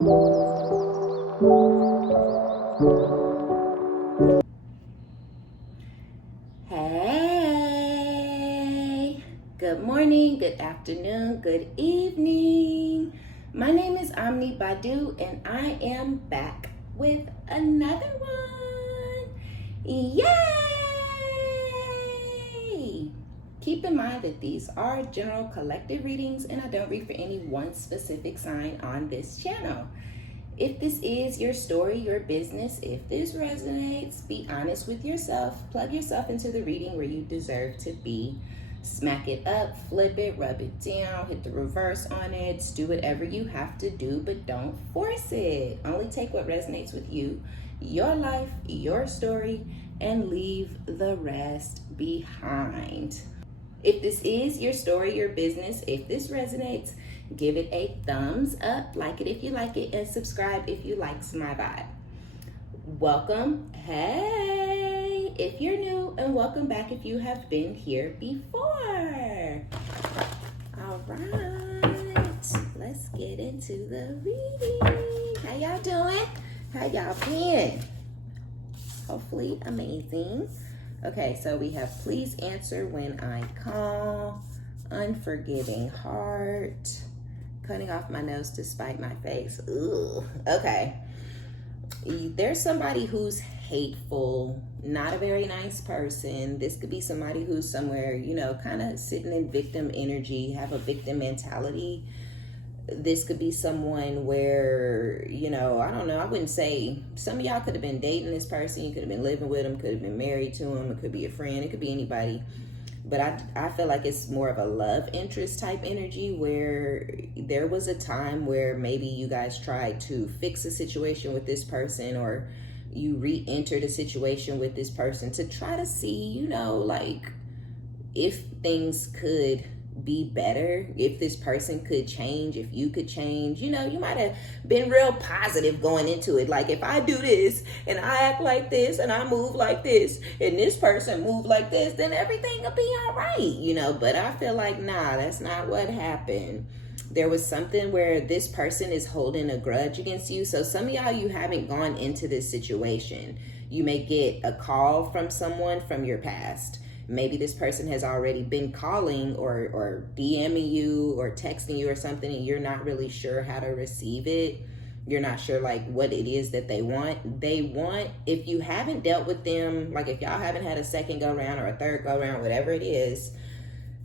Hey, good morning, good afternoon, good evening. My name is OmniBadu and I am back with another one. Yay! Keep in mind that these are general collective readings and I don't read for any one specific sign on this channel. If this is your story, your business, if this resonates, be honest with yourself. Plug yourself into the reading where you deserve to be. Smack it up, flip it, rub it down, hit the reverse on it. Do whatever you have to do, but don't force it. Only take what resonates with you, your life, your story, and leave the rest behind. If this is your story, your business, if this resonates, give it a thumbs up, like it if you like it, and subscribe if you likes my vibe. Welcome, hey, if you're new, and welcome back if you have been here before. All right, let's get into the reading. How y'all doing? How y'all been? Hopefully amazing. Okay, so we have please answer when I call, unforgiving heart, cutting off my nose to spite my face. Ooh, okay. There's somebody who's hateful, not a very nice person. This could be somebody who's somewhere, you know, kind of sitting in victim energy, have a victim mentality. This could be someone where, you know, I don't know, I wouldn't say, some of y'all could have been dating this person, you could have been living with them, could have been married to them, it could be a friend, it could be anybody. But I feel like it's more of a love interest type energy where there was a time where maybe you guys tried to fix a situation with this person, or you re-entered a situation with this person to try to see, you know, like if things could be better, if this person could change, if you could change. You know, you might have been real positive going into it, like if I do this and I act like this and I move like this and this person move like this, then everything will be all right, you know. But I feel like nah, that's not what happened. There was something where this person is holding a grudge against you. So some of y'all, you haven't gone into this situation. You may get a call from someone from your past. Maybe this person has already been calling or DMing you or texting you or something, and you're not really sure how to receive it. You're not sure like what it is that they want. They want, if you haven't dealt with them, like if y'all haven't had a second go round or a third go round, whatever it is,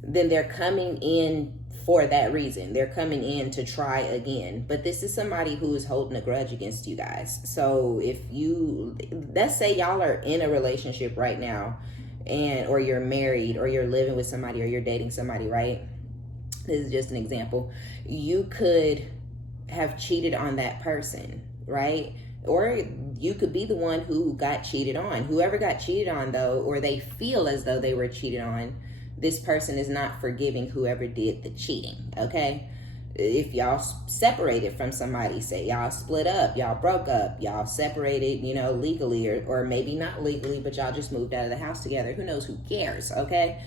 then they're coming in for that reason. They're coming in to try again. But this is somebody who is holding a grudge against you guys. So if you, let's say y'all are in a relationship right now, and or you're married or you're living with somebody or you're dating somebody, right? This is just an example. You could have cheated on that person, right? Or you could be the one who got cheated on. Whoever got cheated on though, or they feel as though they were cheated on, this person is not forgiving whoever did the cheating, okay? If y'all separated from somebody, say y'all split up, y'all broke up, y'all separated, you know, legally or maybe not legally, but y'all just moved out of the house together. Who knows? Who cares? Okay.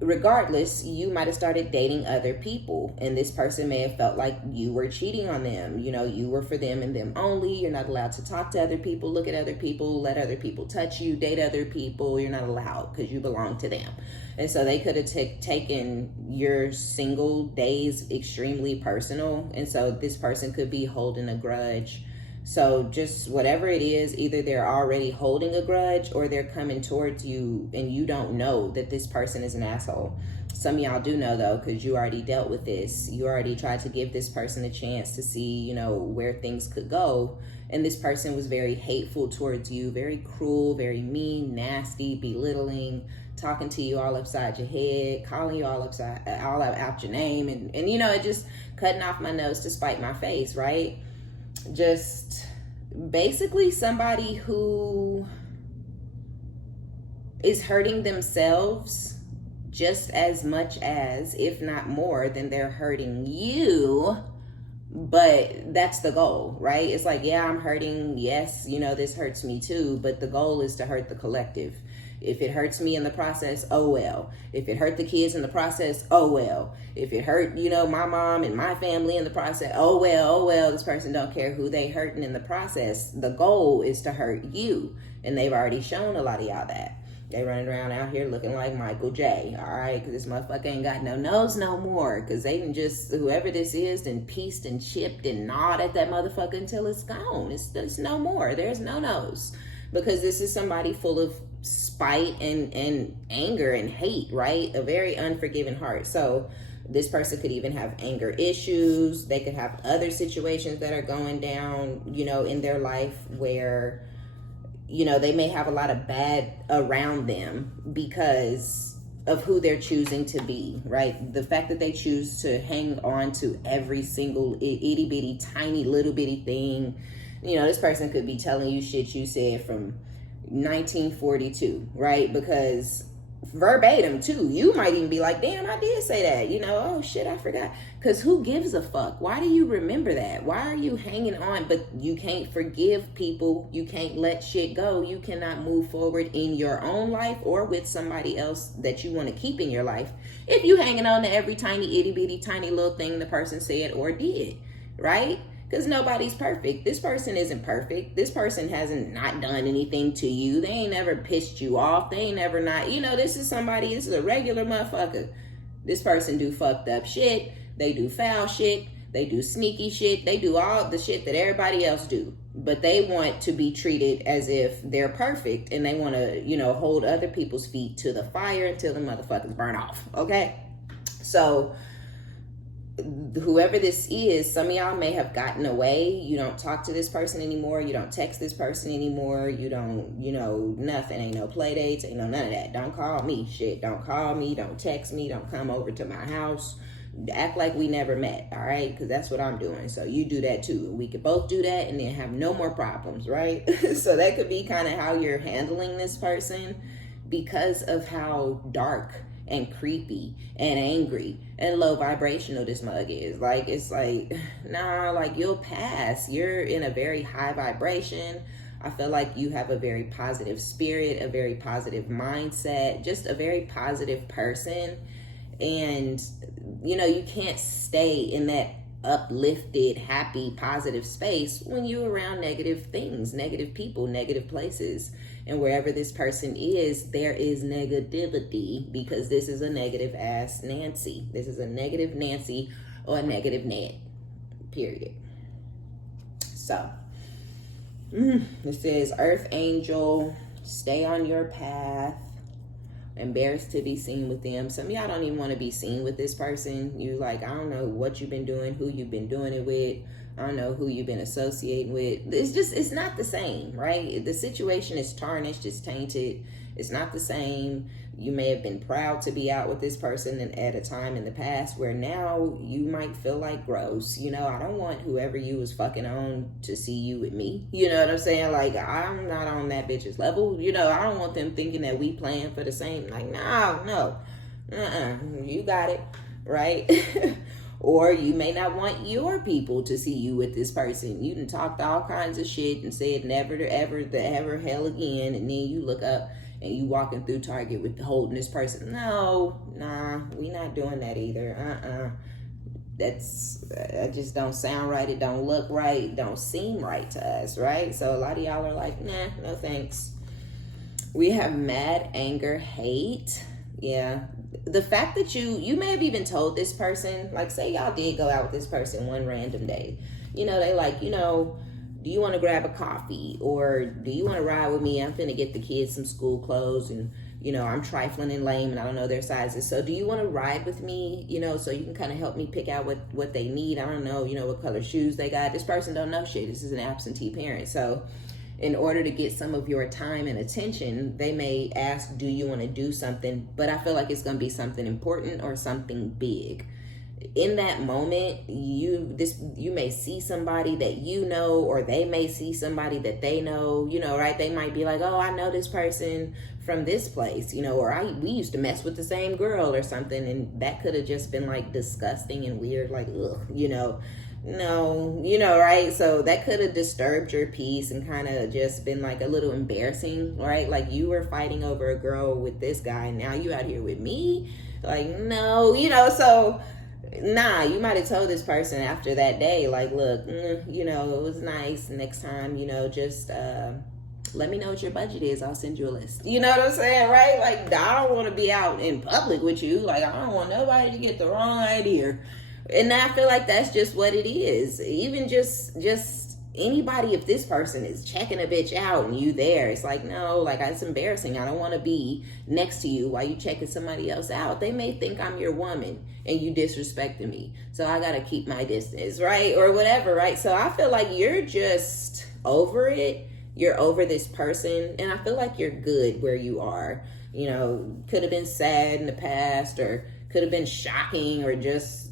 Regardless, you might have started dating other people, and this person may have felt like you were cheating on them. You know, you were for them and them only. You're not allowed to talk to other people, look at other people, let other people touch you, date other people. You're not allowed because you belong to them. And so they could have taken your single days extremely personal. And so this person could be holding a grudge. So just whatever it is, either they're already holding a grudge or they're coming towards you and you don't know that this person is an asshole. Some of y'all do know though, because you already dealt with this. You already tried to give this person a chance to see, you know, where things could go. And this person was very hateful towards you, very cruel, very mean, nasty, belittling, talking to you all upside your head, calling you all out your name. And you know, it just cutting off my nose to spite my face, right? Just basically somebody who is hurting themselves just as much as, if not more than they're hurting you. But that's the goal, right? It's like, yeah, I'm hurting. Yes, you know, this hurts me too. But the goal is to hurt the collective. If it hurts me in the process, oh well. If it hurt the kids in the process, oh well. If it hurt, my mom and my family in the process, oh well. This person don't care who they hurting in the process. The goal is to hurt you. And they've already shown a lot of y'all that. They running around out here looking like Michael J. All right, because this motherfucker ain't got no nose no more. Because they can just, whoever this is, then pieced and chipped and gnawed at that motherfucker until it's gone. It's no more. There's no nose. Because this is somebody full of spite and anger and hate, right? A very unforgiving heart. So this person could even have anger issues. They could have other situations that are going down, in their life where, they may have a lot of bad around them because of who they're choosing to be, right? The fact that they choose to hang on to every single itty bitty, tiny little bitty thing. This person could be telling you shit you said from 1942, right? Because verbatim too, you might even be like, damn, I did say that, oh shit, I forgot. Because who gives a fuck? Why do you remember that? Why are you hanging on? But you can't forgive people. You can't let shit go. You cannot move forward in your own life or with somebody else that you want to keep in your life if you hanging on to every tiny itty bitty tiny little thing the person said or did, right? Because nobody's perfect. This person isn't perfect. This person hasn't not done anything to you. They ain't never pissed you off. They ain't never not, this is a regular motherfucker. This person do fucked up shit. They do foul shit. They do sneaky shit. They do all the shit that everybody else do. But they want to be treated as if they're perfect. And they want to, hold other people's feet to the fire until the motherfuckers burn off. Okay? So whoever this is, some of y'all may have gotten away. You don't talk to this person anymore. You don't text this person anymore. You don't, nothing. Ain't no play dates. Ain't no none of that. Don't call me. Shit. Don't call me. Don't text me. Don't come over to my house. Act like we never met. All right? Because that's what I'm doing. So you do that too. We could both do that and then have no more problems, right? So that could be kind of how you're handling this person because of how dark and creepy and angry and low vibrational this mug is. Like, it's like, nah, like you'll pass. You're in a very high vibration. I feel like you have a very positive spirit, a very positive mindset, just a very positive person. And, you can't stay in that uplifted, happy, positive space when you're around negative things, negative people, negative places. And wherever this person is, there is negativity because this is a negative ass Nancy. This is a negative Nancy or a negative Ned, period. So, this is Earth Angel, stay on your path. Embarrassed to be seen with them. Some of y'all don't even want to be seen with this person. You like, I don't know what you've been doing, who you've been doing it with. I don't know who you've been associating with. It's not the same, right? The situation is tarnished, it's tainted. It's not the same. You may have been proud to be out with this person and at a time in the past where now you might feel like gross. I don't want whoever you was fucking on to see you with me. You know what I'm saying? Like, I'm not on that bitch's level. I don't want them thinking that we playing for the same. Like, no. You got it, right? Or you may not want your people to see you with this person. You done talked all kinds of shit and said never to ever hell again. And then you look up and you walking through Target with holding this person. No, nah, we not doing that either. That just don't sound right. It don't look right. Don't seem right to us, right? So a lot of y'all are like, nah, no thanks. We have mad, anger, hate. Yeah. The fact that you may have even told this person, like say y'all did go out with this person one random day. They like, do you want to grab a coffee? Or do you want to ride with me? I'm finna get the kids some school clothes and, I'm trifling and lame and I don't know their sizes. So do you want to ride with me, so you can kind of help me pick out what they need? I don't know, what color shoes they got. This person don't know shit. This is an absentee parent. So in order to get some of your time and attention, they may ask, do you want to do something? But I feel like it's going to be something important or something big. In that moment, you may see somebody that or they may see somebody that they know, right? They might be like, oh, I know this person from this place, or we used to mess with the same girl or something. And that could have just been like disgusting and weird, like, ugh, no, you know, right? So that could have disturbed your peace and kind of just been like a little embarrassing, right? Like you were fighting over a girl with this guy, and now you out here with me. Like, no, you know, so nah, you might have told this person after that day, like, look, you know, it was nice. Next time, you know, just let me know what your budget is. I'll send you a list. You know what I'm saying, right? Like, I don't want to be out in public with you. Like, I don't want nobody to get the wrong idea. And I feel like that's just what it is. Even just anybody, if this person is checking a bitch out and you there, it's like, no, like, it's embarrassing. I don't want to be next to you while you checking somebody else out. They may think I'm your woman and you disrespecting me, so I gotta keep my distance, right? Or whatever, right? So I feel like you're just over it. You're over this person, and I feel like you're good where you are. You know, could have been sad in the past, or could have been shocking, or just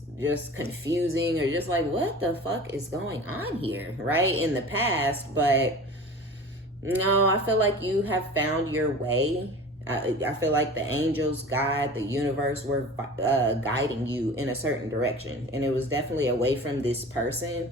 confusing, or just like, what the fuck is going on here, right? In the past. But no, I feel like you have found your way. I feel like the angels, God, the universe were guiding you in a certain direction, and it was definitely away from this person.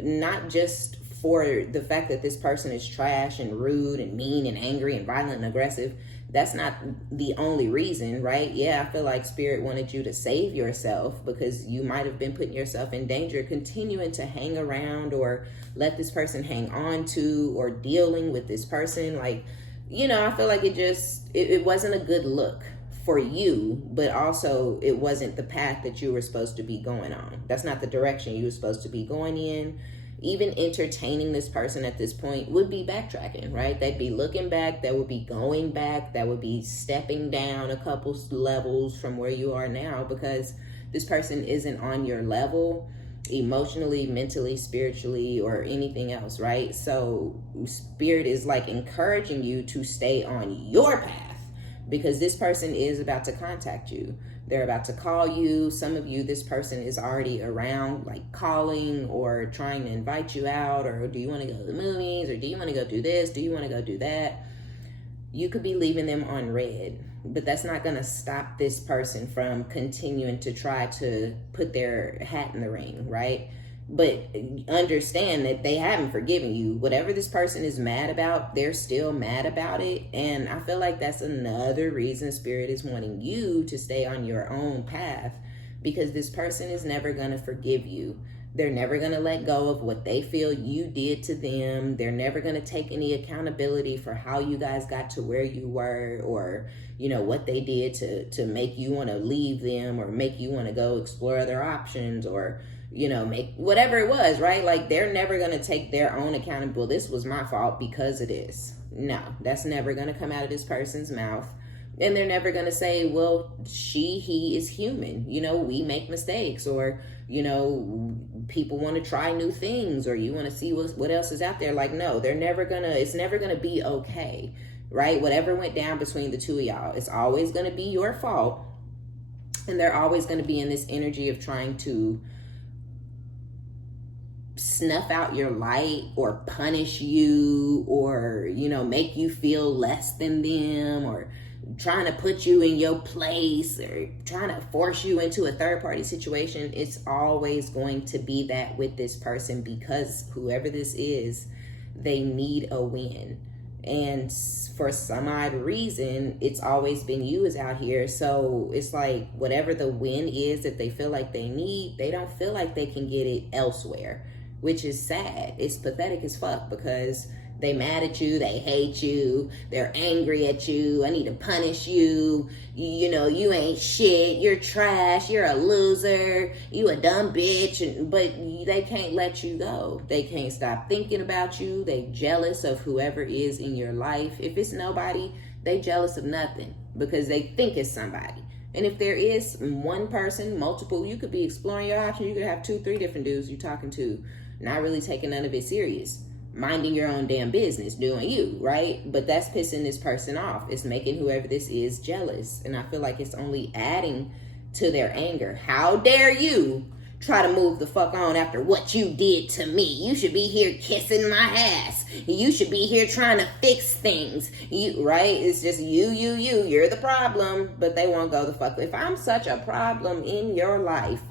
Not just for the fact that this person is trash and rude and mean and angry and violent and aggressive. That's not the only reason, right? Yeah, I feel like Spirit wanted you to save yourself, because you might have been putting yourself in danger continuing to hang around or let this person hang on to, or dealing with this person. Like, you know, I feel like it wasn't a good look for you, but also it wasn't the path that you were supposed to be going on. That's not the direction you were supposed to be going in. Even entertaining this person at this point would be backtracking, right? They'd be looking back, that would be going back, that would be stepping down a couple levels from where you are now, because this person isn't on your level emotionally, mentally, spiritually, or anything else, right? So Spirit is like encouraging you to stay on your path, because this person is about to contact you. They're about to call you. Some of you, this person is already around, like calling or trying to invite you out, or do you want to go to the movies, or do you want to go do this, do you want to go do that? You could be leaving them on red, but that's not going to stop this person from continuing to try to put their hat in the ring, right? But understand that they haven't forgiven you. Whatever this person is mad about, they're still mad about it. And I feel like that's another reason Spirit is wanting you to stay on your own path, because this person is never going to forgive you. They're never going to let go of what they feel you did to them. They're never going to take any accountability for how you guys got to where you were, or, you know, what they did to make you want to leave them, or make you want to go explore other options, or, you know, make whatever it was, right? Like, they're never going to take their own accountability. This was my fault because of this. No, that's never going to come out of this person's mouth. And they're never going to say, well, he is human. You know, we make mistakes, or, you know, people want to try new things, or you want to see what else is out there. Like, no, it's never going to be okay, right? Whatever went down between the two of y'all, it's always going to be your fault. And they're always going to be in this energy of trying to snuff out your light, or punish you, or, you know, make you feel less than them, or trying to put you in your place, or trying to force you into a third party situation. It's always going to be that with this person, because whoever this is, they need a win. And for some odd reason, it's always been you is out here. So it's like, whatever the win is that they feel like they need, they don't feel like they can get it elsewhere, which is sad. It's pathetic as fuck, because they mad at you, they hate you, they're angry at you. I need to punish you. You know, you ain't shit, you're trash, you're a loser, you a dumb bitch. But they can't let you go. They can't stop thinking about you. They jealous of whoever is in your life. If it's nobody, they jealous of nothing, because they think it's somebody. And if there is one person, multiple, you could be exploring your options. You could have 2-3 different dudes you're talking to, not really taking none of it serious, minding your own damn business, doing you, right? But that's pissing this person off. It's making whoever this is jealous. And I feel like it's only adding to their anger. How dare you try to move the fuck on after what you did to me? You should be here kissing my ass. You should be here trying to fix things. You, right? It's just you're the problem, but they won't go the fuck. If I'm such a problem in your life,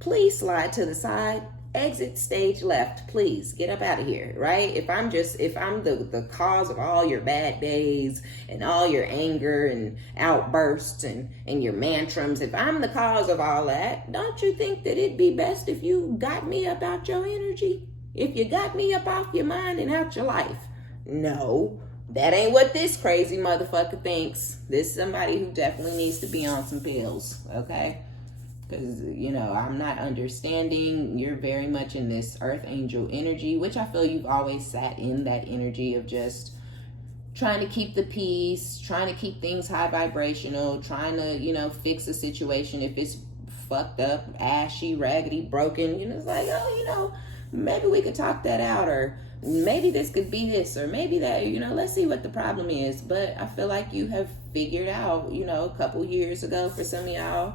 please slide to the side. exit stage left, please get up out of here, right? If I'm the cause of all your bad days and all your anger and outbursts and your mantrums, if I'm the cause of all that, don't you think that it'd be best if you got me up out your energy? If you got me up off your mind and out your life? No, that ain't what this crazy motherfucker thinks. This is somebody who definitely needs to be on some pills, okay? Because, I'm not understanding. You're very much in this earth angel energy, which I feel you've always sat in that energy of just trying to keep the peace, trying to keep things high vibrational, trying to, fix a situation if it's fucked up, ashy, raggedy, broken. It's like, maybe we could talk that out, or maybe this could be this, or maybe that, let's see what the problem is. But I feel like you have figured out, a couple years ago for some of y'all,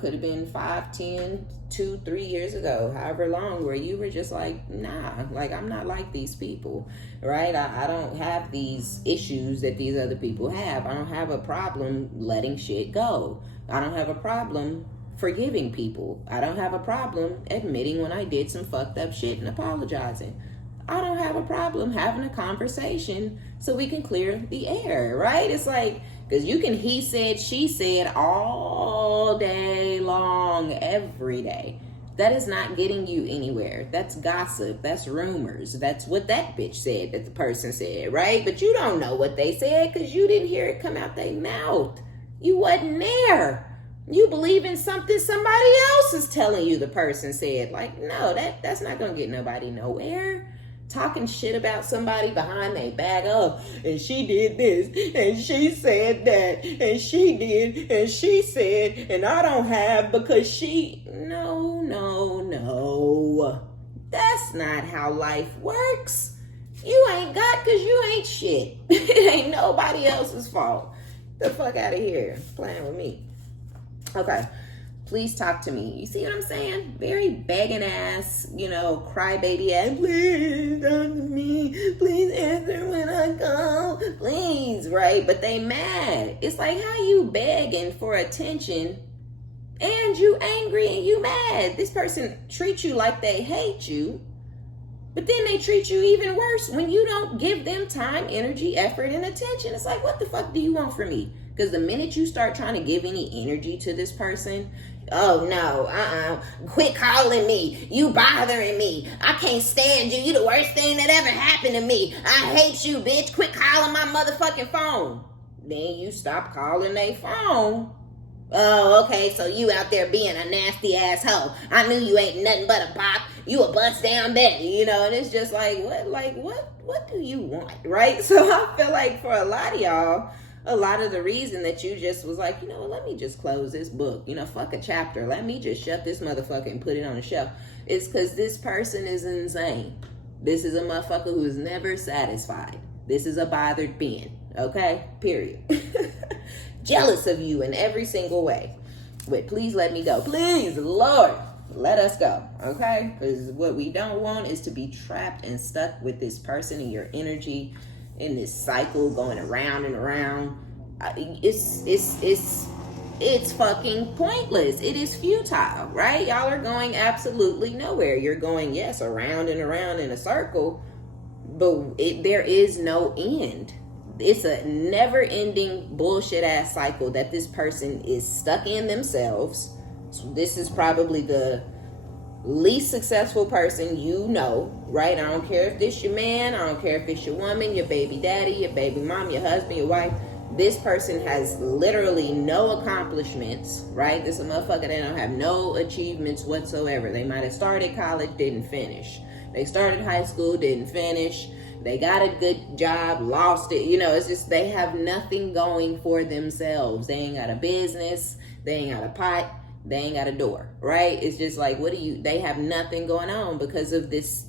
could have been 5, 10, 2, 3 years ago, however long, where you were just like, nah, like, I'm not like these people, right? I don't have these issues that these other people have. I don't have a problem letting shit go. I don't have a problem forgiving people. I don't have a problem admitting when I did some fucked up shit and apologizing. I don't have a problem having a conversation so we can clear the air, right? It's like, because you can he said, she said all day long, every day. That is not getting you anywhere. That's gossip. That's rumors. That's what that bitch said that the person said, right? But you don't know what they said because you didn't hear it come out their mouth. You wasn't there. You believe in something somebody else is telling you the person said. Like, no, that's not going to get nobody nowhere. Talking shit about somebody behind their back. Oh, and she did this, and she said that, and she did, and she said, and I don't have because she... No. That's not how life works. You ain't got because you ain't shit. It ain't nobody else's fault. The fuck out of here. Playing with me. Okay. Please talk to me. You see what I'm saying? Very begging ass, crybaby ass. Please talk to me. Please answer when I call. Please, right? But they mad. It's like, how you begging for attention and you angry and you mad? This person treats you like they hate you, but then they treat you even worse when you don't give them time, energy, effort, and attention. It's like, what the fuck do you want from me? Because the minute you start trying to give any energy to this person, oh no, quit calling me. You bothering me. I can't stand you. You the worst thing that ever happened to me. I hate you, bitch. Quit calling my motherfucking phone. Then you stop calling their phone. Oh, okay, so you out there being a nasty asshole. I knew you ain't nothing but a bop. You a bust down Betty, and it's just like, what do you want, right? So I feel like for a lot of y'all, a lot of the reason that you just was like, let me just close this book, fuck a chapter. Let me just shut this motherfucker and put it on the shelf. It's because this person is insane. This is a motherfucker who is never satisfied. This is a bothered being, okay? Period. Jealous of you in every single way. But please let me go. Please, Lord, let us go, okay? Because what we don't want is to be trapped and stuck with this person and your energy in this cycle going around and around. It's fucking pointless. It is futile, right? Y'all are going absolutely nowhere. You're going, yes, around and around in a circle, but there is no end. It's a never-ending bullshit ass cycle that this person is stuck in themselves. So this is probably the least successful person right? I don't care if this your man, I don't care if it's your woman, your baby daddy, your baby mom, your husband, your wife. This person has literally no accomplishments, right? This is a motherfucker that don't have no achievements whatsoever. They might have started college, didn't finish. They started high school, didn't finish. They got a good job, lost it. It's just they have nothing going for themselves. They ain't got a business. They ain't got a pot. They ain't got a door, right? It's just like, they have nothing going on because of this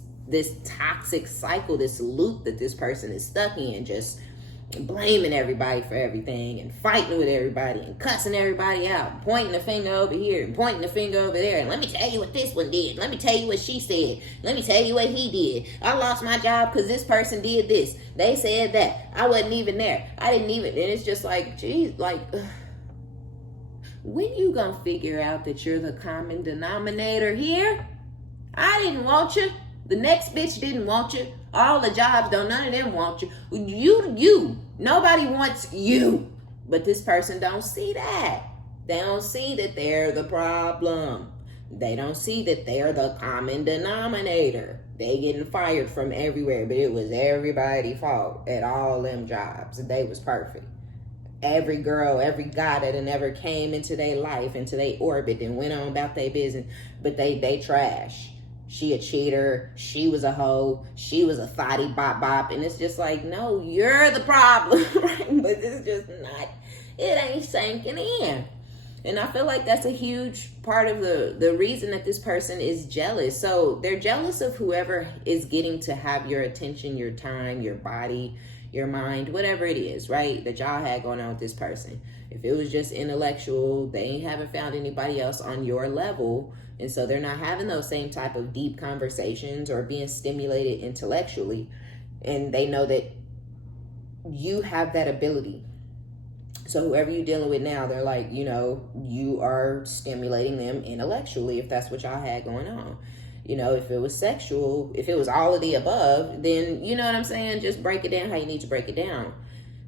toxic cycle, this loop that this person is stuck in, just blaming everybody for everything and fighting with everybody and cussing everybody out, and pointing the finger over here and pointing the finger over there. And let me tell you what this one did. Let me tell you what she said. Let me tell you what he did. I lost my job because this person did this. They said that. I wasn't even there. I didn't even. And it's just like, geez, like, when you gonna figure out that you're the common denominator here? I didn't want you. The next bitch didn't want you. All the jobs don't, none of them want you. Nobody wants you. But this person don't see that. They don't see that they're the problem. They don't see that they're the common denominator. They getting fired from everywhere, but it was everybody's fault at all them jobs. They was perfect. Every girl, every guy that had never came into their life, into their orbit, and went on about their business, but they trash. She a cheater. She was a hoe. She was a thotty bop bop. And it's just like, no, you're the problem, right? But it's just not, it ain't sinking in. And I feel like that's a huge part of the reason that this person is jealous. So they're jealous of whoever is getting to have your attention, your time, your body, your mind, whatever it is, right? That y'all had going on with this person. If it was just intellectual, they haven't found anybody else on your level. And so they're not having those same type of deep conversations or being stimulated intellectually. And they know that you have that ability. So whoever you're dealing with now, they're like, you are stimulating them intellectually if that's what y'all had going on. If it was sexual, if it was all of the above, then you know what I'm saying? Just break it down how you need to break it down.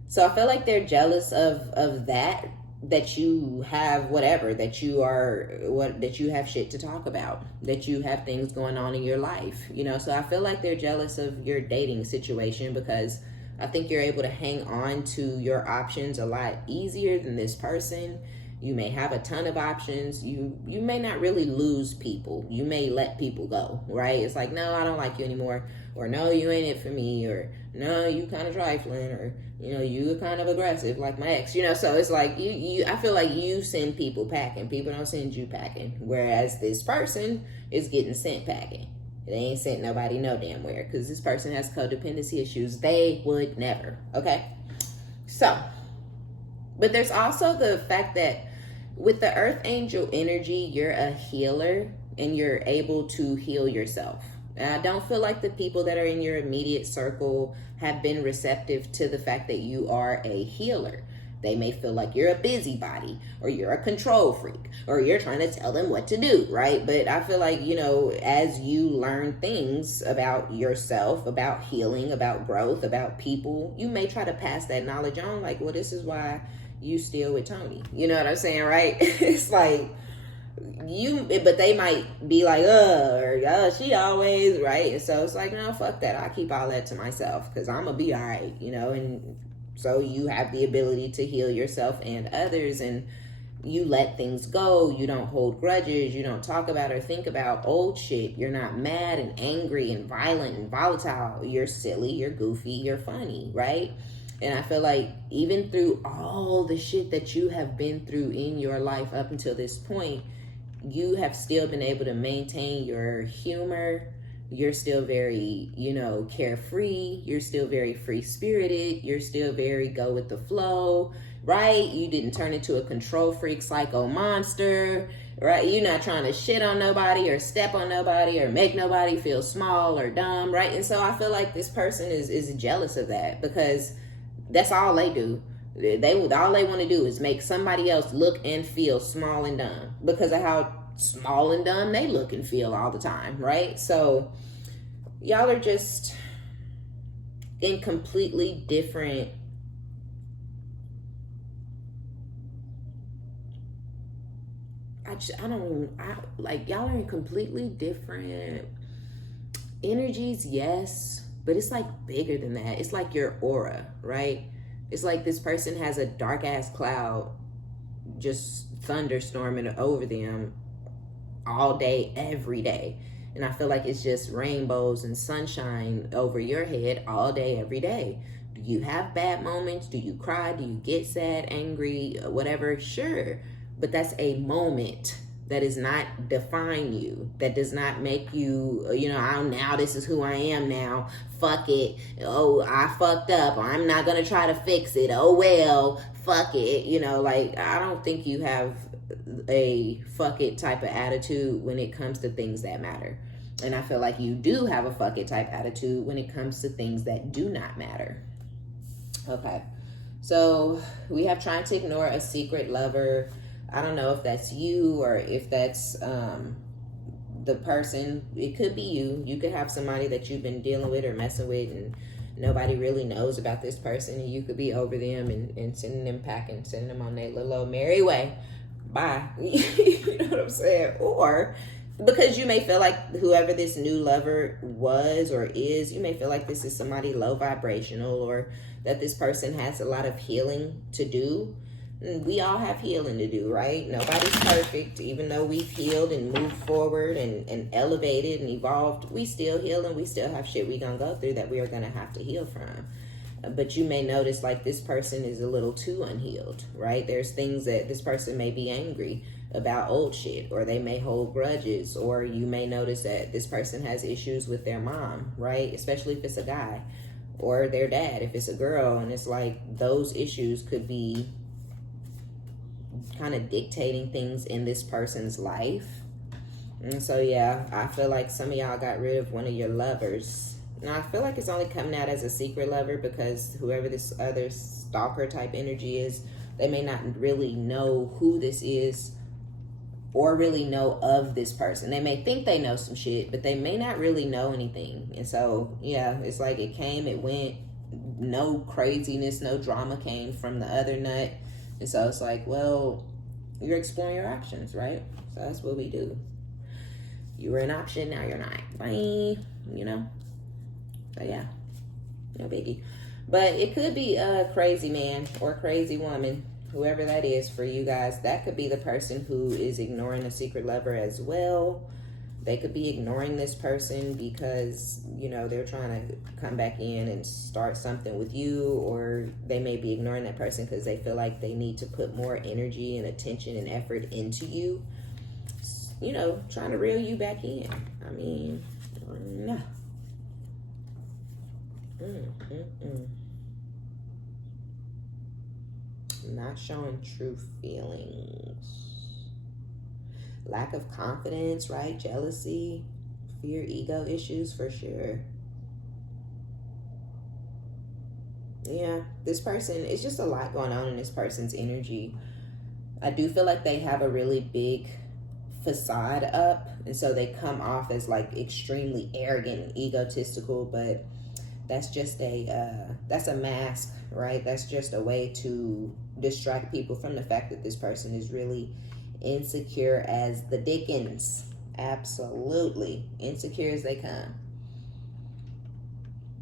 So I feel like they're jealous of that you have whatever, that you have shit to talk about, that you have things going on in your life, So I feel like they're jealous of your dating situation because I think you're able to hang on to your options a lot easier than this person. You may have a ton of options. You may not really lose people. You may let people go, right? It's like, no, I don't like you anymore. Or no, you ain't it for me. Or no, you kind of trifling. Or, you kind of aggressive like my ex. So it's like, I feel like you send people packing. People don't send you packing. Whereas this person is getting sent packing. They ain't sent nobody no damn where because this person has codependency issues. They would never, okay? So, but there's also the fact that with the earth angel energy, you're a healer and you're able to heal yourself. And I don't feel like the people that are in your immediate circle have been receptive to the fact that you are a healer. They may feel like you're a busybody or you're a control freak or you're trying to tell them what to do, right? But I feel like, as you learn things about yourself, about healing, about growth, about people, you may try to pass that knowledge on like, well, this is why you still with Tony. You know what I'm saying, right? It's like but they might be like, she always, right? And so it's like, no, fuck that. I keep all that to myself because I'm going to be all right, and so you have the ability to heal yourself and others, and you let things go. You don't hold grudges. You don't talk about or think about old shit. You're not mad and angry and violent and volatile. You're silly, you're goofy, you're funny, right? And I feel like even through all the shit that you have been through in your life up until this point, you have still been able to maintain your humor. You're still very, carefree. You're still very free-spirited. You're still very go with the flow, right? You didn't turn into a control freak, psycho monster, right? You're not trying to shit on nobody or step on nobody or make nobody feel small or dumb, right? And so I feel like this person is jealous of that because that's all they do. All they want to do is make somebody else look and feel small and dumb because of how small and dumb they look and feel all the time, right? So y'all are just in completely different y'all are in completely different energies, yes, but it's like bigger than that. It's like your aura, right? It's like this person has a dark ass cloud just thunderstorming over them all day, every day. And I feel like it's just rainbows and sunshine over your head all day, every day. Do you have bad moments? Do you cry? Do you get sad, angry, whatever? Sure. But that's a moment. That does not define you. That does not make you, now this is who I am now. Fuck it. Oh, I fucked up. I'm not going to try to fix it. Oh, well, fuck it. I don't think you have a fuck it type of attitude when it comes to things that matter. And I feel like you do have a fuck it type attitude when it comes to things that do not matter. Okay. So we have trying to ignore a secret lover. I don't know if that's you or if that's the person, it could be you. You could have somebody that you've been dealing with or messing with, and nobody really knows about this person, and you could be over them and sending them packing, sending them on their little old merry way. Bye. You know what I'm saying? Or because you may feel like whoever this new lover was or is, you may feel like this is somebody low vibrational, or that this person has a lot of healing to do. We all have healing to do, right? Nobody's perfect. Even though we've healed and moved forward and elevated and evolved, we still healing. We still have shit we gonna go through that we are gonna have to heal from. But you may notice like this person is a little too unhealed, right? There's things that this person may be angry about, old shit, or they may hold grudges, or you may notice that this person has issues with their mom, right? Especially if it's a guy, or their dad if it's a girl. And it's like those issues could be kind of dictating things in this person's life. And so yeah, I feel like some of y'all got rid of one of your lovers. Now I feel like it's only coming out as a secret lover, because whoever this other stalker type energy is, they may not really know who this is or really know of this person. They may think they know some shit, but they may not really know anything. And so yeah, it's like it came, it went, no craziness, no drama came from the other nut. And so it's like, well, you're exploring your options, right? So that's what we do. You were an option, now you're not. Bye. You know? So yeah, no biggie. But it could be a crazy man or crazy woman, whoever that is for you guys. That could be the person who is ignoring a secret lover as well. They could be ignoring this person because, you know, they're trying to come back in and start something with you, or they may be ignoring that person because they feel like they need to put more energy and attention and effort into you, you know, trying to reel you back in. I mean, no. Not showing true feelings. Lack of confidence, right? Jealousy, fear, ego issues for sure. Yeah, this person, it's just a lot going on in this person's energy. I do feel like they have a really big facade up, and so they come off as like extremely arrogant and egotistical, but that's just that's a mask, right? That's just a way to distract people from the fact that this person is really insecure as the dickens. Absolutely insecure as they come.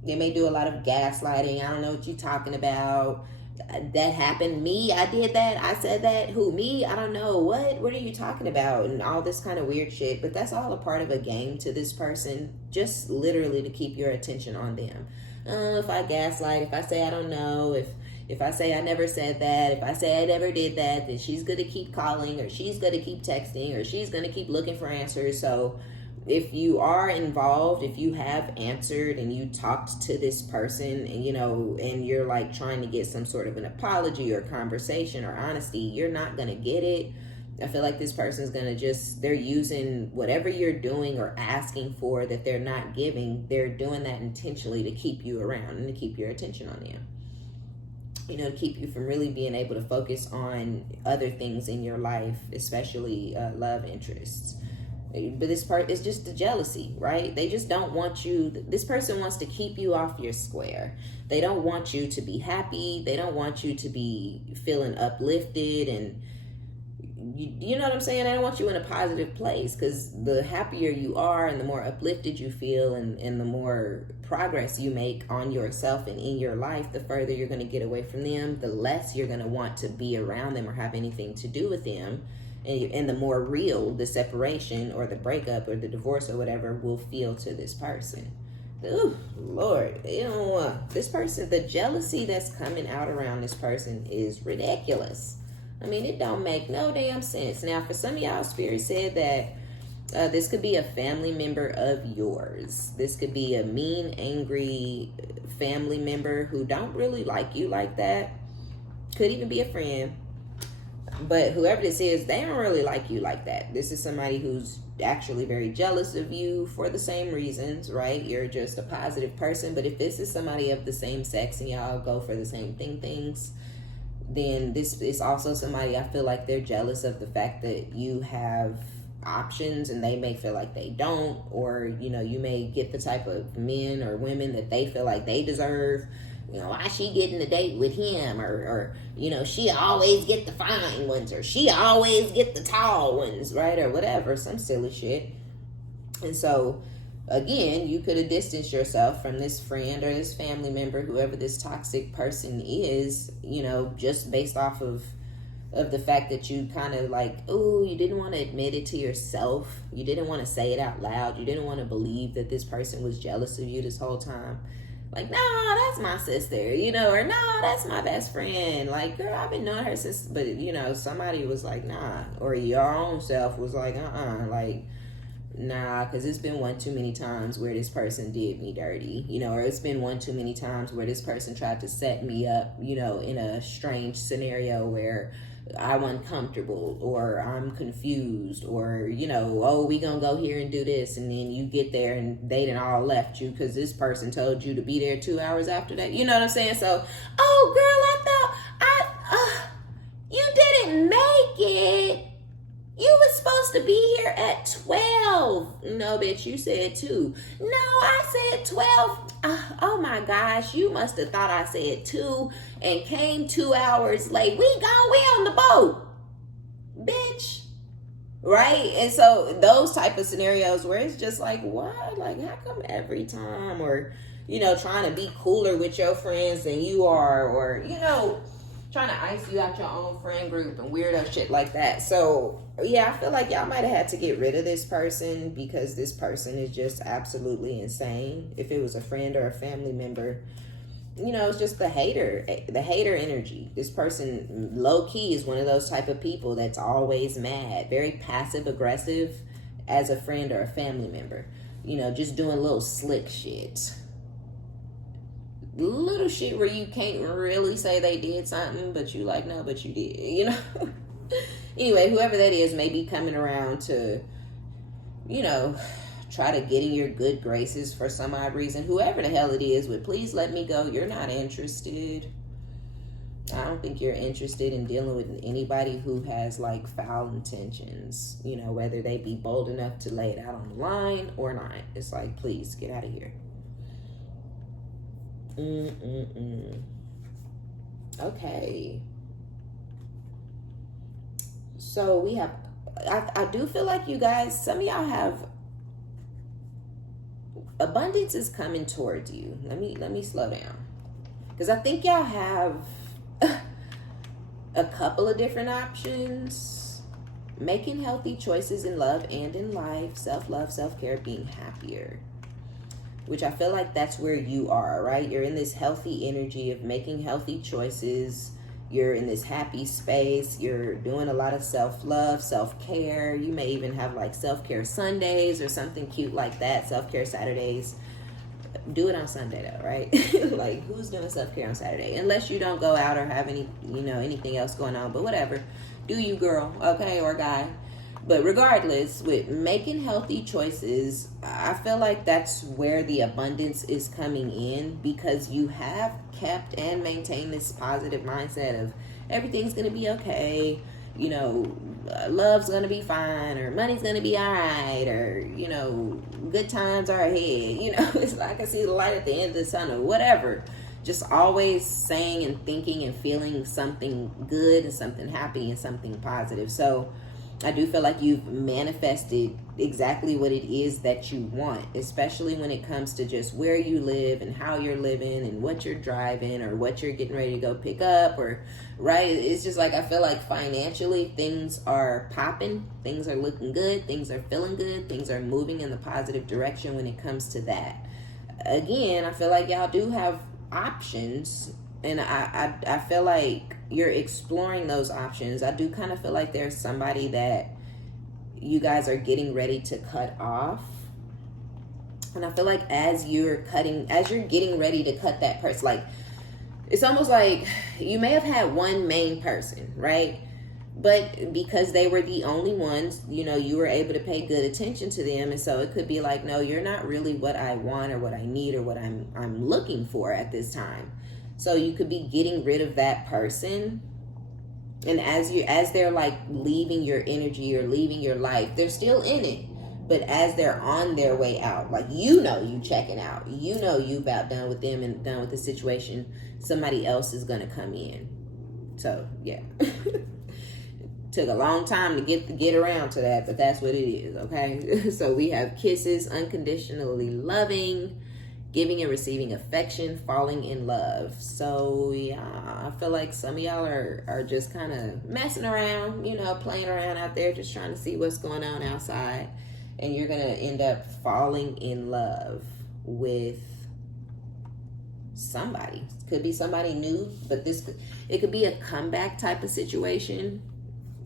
They may do a lot of gaslighting. I don't know what you're talking about. That happened. Me, I did that. I said that. Who, me? I don't know. What are you talking about? And all this kind of weird shit. But that's all a part of a game to this person, just literally to keep your attention on them. If I gaslight, if I say I don't know, if I say I never said that, if I say I never did that, then she's going to keep calling, or she's going to keep texting, or she's going to keep looking for answers. So if you are involved, if you have answered and you talked to this person, and you know, and you're like trying to get some sort of an apology or conversation or honesty, you're not going to get it. I feel like this person's going to just, they're using whatever you're doing or asking for that they're not giving. They're doing that intentionally to keep you around and to keep your attention on them. You know, to keep you from really being able to focus on other things in your life, especially love interests. But this part is just the jealousy, right? They just don't want you. This person wants to keep you off your square. They don't want you to be happy. They don't want you to be feeling uplifted, and you know what I'm saying? They don't want you in a positive place, because the happier you are and the more uplifted you feel, and the more progress you make on yourself and in your life, the further you're going to get away from them, the less you're going to want to be around them or have anything to do with them. And the more real the separation or the breakup or the divorce or whatever will feel to this person. Ooh, Lord, you know, this person, the jealousy that's coming out around this person is ridiculous. I mean, it don't make no damn sense. Now, for some of y'all, Spirit said that this could be a family member of yours. This could be a mean, angry family member who don't really like you like that. Could even be a friend. But whoever this is, they don't really like you like that. This is somebody who's actually very jealous of you for the same reasons, right? You're just a positive person. But if this is somebody of the same sex and y'all go for the same things, then this is also somebody, I feel like they're jealous of the fact that you have options and they may feel like they don't, or you may get the type of men or women that they feel like they deserve. Why she getting a date with him, or she always get the fine ones, or she always get the tall ones, right? Or whatever, some silly shit. And so again, you could have distanced yourself from this friend or this family member, whoever this toxic person is, just based off of the fact that you kind of like, oh, you didn't want to admit it to yourself. You didn't want to say it out loud. You didn't want to believe that this person was jealous of you this whole time. Like, no, that's my sister, or no, that's my best friend. Like, girl, I've been knowing her since, but, somebody was like, nah, or your own self was like, like, nah, because it's been one too many times where this person did me dirty, or it's been one too many times where this person tried to set me up, in a strange scenario where I'm uncomfortable or I'm confused, or oh, we gonna go here and do this, and then you get there and they done all left you because this person told you to be there 2 hours after that. You know what I'm saying? So, oh girl, I thought you didn't make it. You was supposed to be here at 12. No, bitch, you said 2. No, I said 12. Oh my gosh, you must have thought I said 2 and came 2 hours late. We on the boat, bitch. Right? And so those type of scenarios where it's just like, what? Like, how come every time? Or, trying to be cooler with your friends than you are, or, trying to ice you out your own friend group and weirdo shit like that. So yeah, I feel like y'all might have had to get rid of this person because this person is just absolutely insane. If it was a friend or a family member, it's just the hater energy. This person low key is one of those type of people that's always mad, very passive aggressive as a friend or a family member, just doing little slick shit. Little shit where you can't really say they did something, but you like, no, but you did, Anyway, whoever that is may be coming around to, try to get in your good graces for some odd reason. Whoever the hell it is would please let me go. You're not interested. I don't think you're interested in dealing with anybody who has like foul intentions, whether they be bold enough to lay it out on the line or not. It's like, please get out of here. Okay. So we have, I do feel like you guys, some of y'all have, abundance is coming towards you. Let me slow down. Because I think y'all have a couple of different options. Making healthy choices in love and in life. Self-love, self-care, being happier. Which I feel like that's where you are, right? You're in this healthy energy of making healthy choices. You're in this happy space. You're doing a lot of self-love, self-care. You may even have like self-care Sundays or something cute like that. Self-care Saturdays. Do it on Sunday though, right? Like, who's doing self-care on Saturday? Unless you don't go out or have any, anything else going on. But whatever. Do you, girl, okay, or guy. But regardless, with making healthy choices, I feel like that's where the abundance is coming in, because you have kept and maintained this positive mindset of everything's going to be okay, love's going to be fine, or money's going to be all right, or, good times are ahead. It's like I can see the light at the end of the tunnel, whatever. Just always saying and thinking and feeling something good and something happy and something positive. So I do feel like you've manifested exactly what it is that you want, especially when it comes to just where you live and how you're living and what you're driving or what you're getting ready to go pick up, or, right? It's just like, I feel like financially things are popping, things are looking good, things are feeling good, things are moving in the positive direction when it comes to that. Again, I feel like y'all do have options, and I feel like you're exploring those options. I do kind of feel like there's somebody that you guys are getting ready to cut off. And I feel like as you're getting ready to cut that person, like, it's almost like you may have had one main person, right? But because they were the only ones, you were able to pay good attention to them. And so it could be like, no, you're not really what I want or what I need or what I'm looking for at this time. So you could be getting rid of that person. And as they're like leaving your energy or leaving your life, they're still in it. But as they're on their way out, like, you checking out, you about done with them and done with the situation, somebody else is gonna come in. So yeah. Took a long time to get around to that, but that's what it is, okay? So we have kisses, unconditionally loving, giving and receiving affection, falling in love. So yeah, I feel like some of y'all are just kind of messing around, playing around out there, just trying to see what's going on outside. And you're going to end up falling in love with somebody. Could be somebody new, but it could be a comeback type of situation.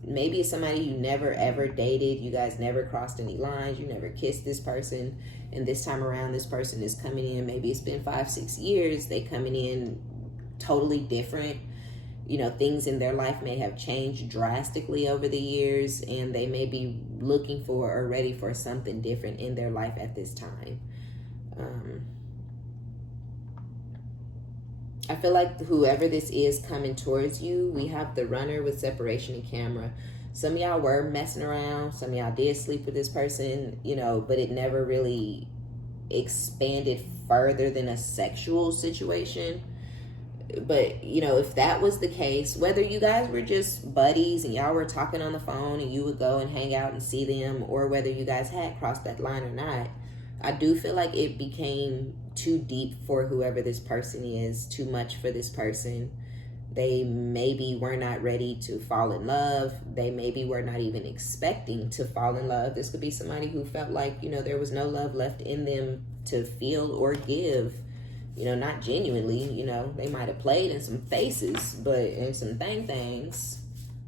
Maybe it's somebody you never ever dated. You guys never crossed any lines. You never kissed this person. And this time around, this person is coming in. Maybe it's been 5-6 years. They coming in totally different. Things in their life may have changed drastically over the years, and they may be looking for or ready for something different in their life at this time. I feel like whoever this is coming towards you, we have the runner with separation and camera. Some of y'all were messing around. Some of y'all did sleep with this person, but it never really expanded further than a sexual situation. But, if that was the case, whether you guys were just buddies and y'all were talking on the phone and you would go and hang out and see them, or whether you guys had crossed that line or not, I do feel like it became too deep for whoever this person is, too much for this person. They maybe were not ready to fall in love. They maybe were not even expecting to fall in love. This could be somebody who felt like, there was no love left in them to feel or give. Not genuinely, they might have played in some faces, but in some things,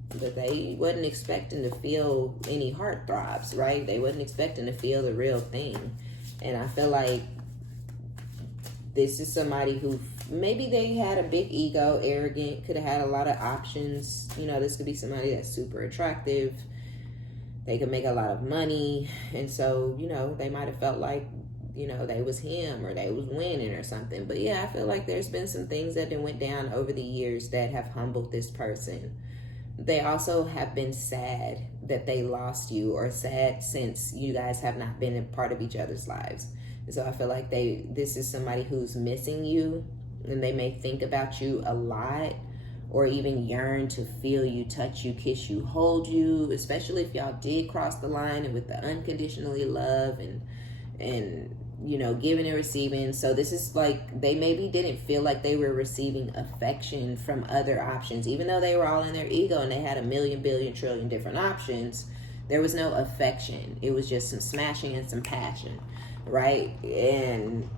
but they wasn't expecting to feel any heartthrobs, right? They wasn't expecting to feel the real thing. And I feel like this is somebody who maybe they had a big ego, arrogant, could have had a lot of options. This could be somebody that's super attractive. They could make a lot of money. And so, they might have felt like, they was him or they was winning or something. But yeah, I feel like there's been some things that went down over the years that have humbled this person. They also have been sad that they lost you, or sad since you guys have not been a part of each other's lives. And so I feel like this is somebody who's missing you, and they may think about you a lot, or even yearn to feel you, touch you, kiss you, hold you, especially if y'all did cross the line and with the unconditionally love and giving and receiving. So this is like, they maybe didn't feel like they were receiving affection from other options, even though they were all in their ego and they had a million, billion, trillion different options. There was no affection. It was just some smashing and some passion, right? And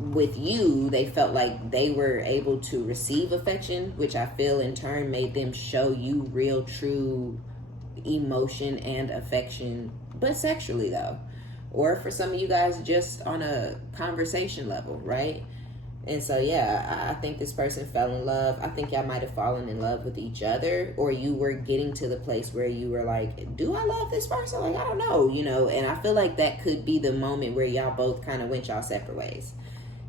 with you, they felt like they were able to receive affection, which I feel in turn made them show you real, true emotion and affection, but sexually though. Or for some of you guys, just on a conversation level, right? And so, yeah, I think this person fell in love. I think y'all might have fallen in love with each other, or you were getting to the place where you were like, do I love this person? Like, I don't know, and I feel like that could be the moment where y'all both kind of went y'all separate ways.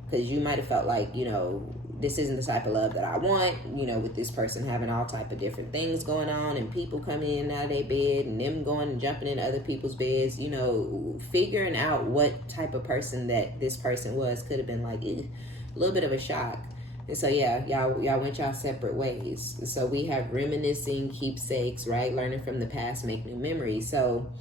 Because you might have felt like, this isn't the type of love that I want, with this person having all type of different things going on and people coming in and out of their bed and them going and jumping in other people's beds, figuring out what type of person that this person was could have been like a little bit of a shock. And so, yeah, y'all went y'all separate ways. So we have reminiscing, keepsakes, right? Learning from the past, make new memories. So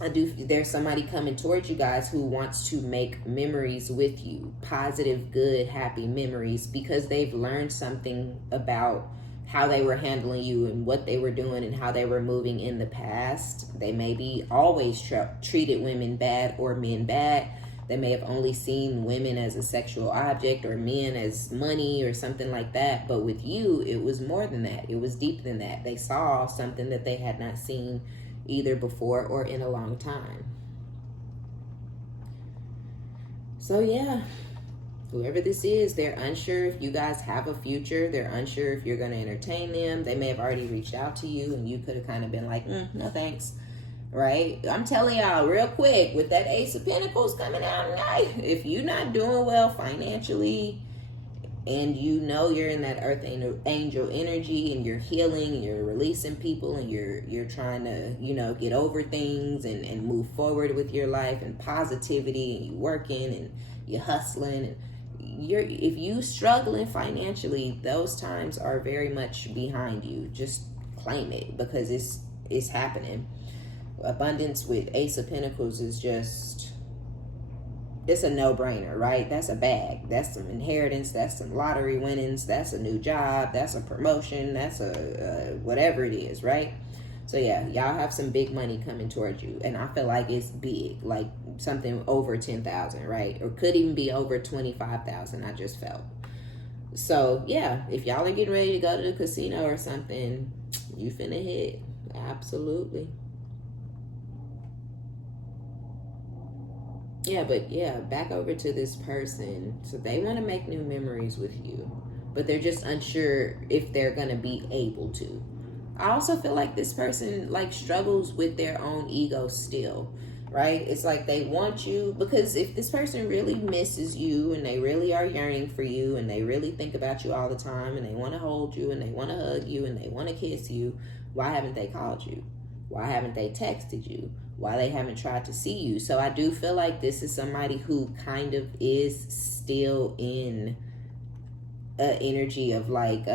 there's somebody coming towards you guys who wants to make memories with you, positive, good, happy memories, because they've learned something about how they were handling you and what they were doing and how they were moving in the past. They maybe always treated women bad or men bad. They may have only seen women as a sexual object or men as money or something like that. But with you, it was more than that. It was deeper than that. They saw something that they had not seen either before or in a long time. So yeah, whoever this is, they're unsure if you guys have a future. They're unsure if you're going to entertain them. They may have already reached out to you and you could have kind of been like, no thanks, right? I'm telling y'all real quick, with that Ace of Pentacles coming out tonight, if you're not doing well financially, and you know you're in that earth angel energy, and you're healing, and you're releasing people, and you're trying to, you know, get over things and move forward with your life and positivity, and you working and you're hustling, and if you struggling financially, those times are very much behind you. Just claim it, because it's happening. Abundance with Ace of Pentacles is just, it's a no-brainer, right? That's a bag. That's some inheritance. That's some lottery winnings. That's a new job. That's a promotion. That's a whatever it is, right? So yeah, y'all have some big money coming towards you, and I feel like it's big, like something over 10,000, right? Or could even be over 25,000. I just felt. So yeah, if y'all are getting ready to go to the casino or something, you finna hit. Absolutely. Yeah, but yeah, back over to this person. So they want to make new memories with you, but they're just unsure if they're going to be able to. I also feel like this person like struggles with their own ego still, right? It's like they want you, because if this person really misses you and they really are yearning for you and they really think about you all the time and they want to hold you and they want to hug you and they want to kiss you, why haven't they called you? Why haven't they texted you? Why they haven't tried to see you? So I do feel like this is somebody who kind of is still in an energy of like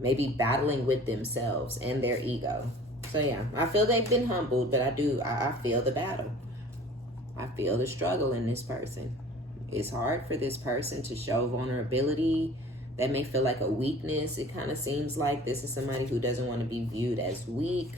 maybe battling with themselves and their ego. So yeah, I feel they've been humbled, but I feel the battle. I feel the struggle in this person. It's hard for this person to show vulnerability. That may feel like a weakness. It kind of seems like this is somebody who doesn't want to be viewed as weak.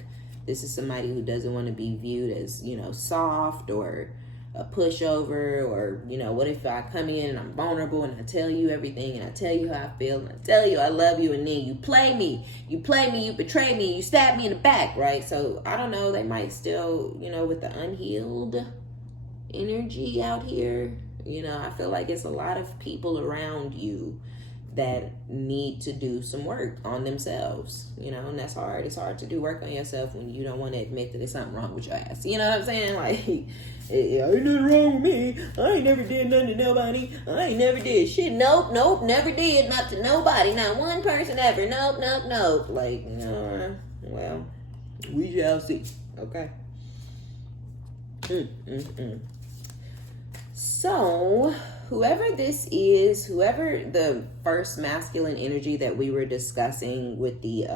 This is somebody who doesn't want to be viewed as, you know, soft or a pushover, or, you know, what if I come in and I'm vulnerable and I tell you everything and I tell you how I feel and I tell you I love you, and then you play me, you betray me, you stab me in the back, right? So I don't know, they might still, you know, with the unhealed energy out here, you know, I feel like it's a lot of people around you that need to do some work on themselves, you know, and that's hard. It's hard to do work on yourself when you don't want to admit that there's something wrong with your ass. You know what I'm saying? Like, ain't nothing wrong with me. I ain't never did nothing to nobody. I ain't never did shit. Nope, never did. Not to nobody. Not one person ever. Nope. Like, well, we shall see. Okay. So, whoever this is, whoever the first masculine energy that we were discussing with the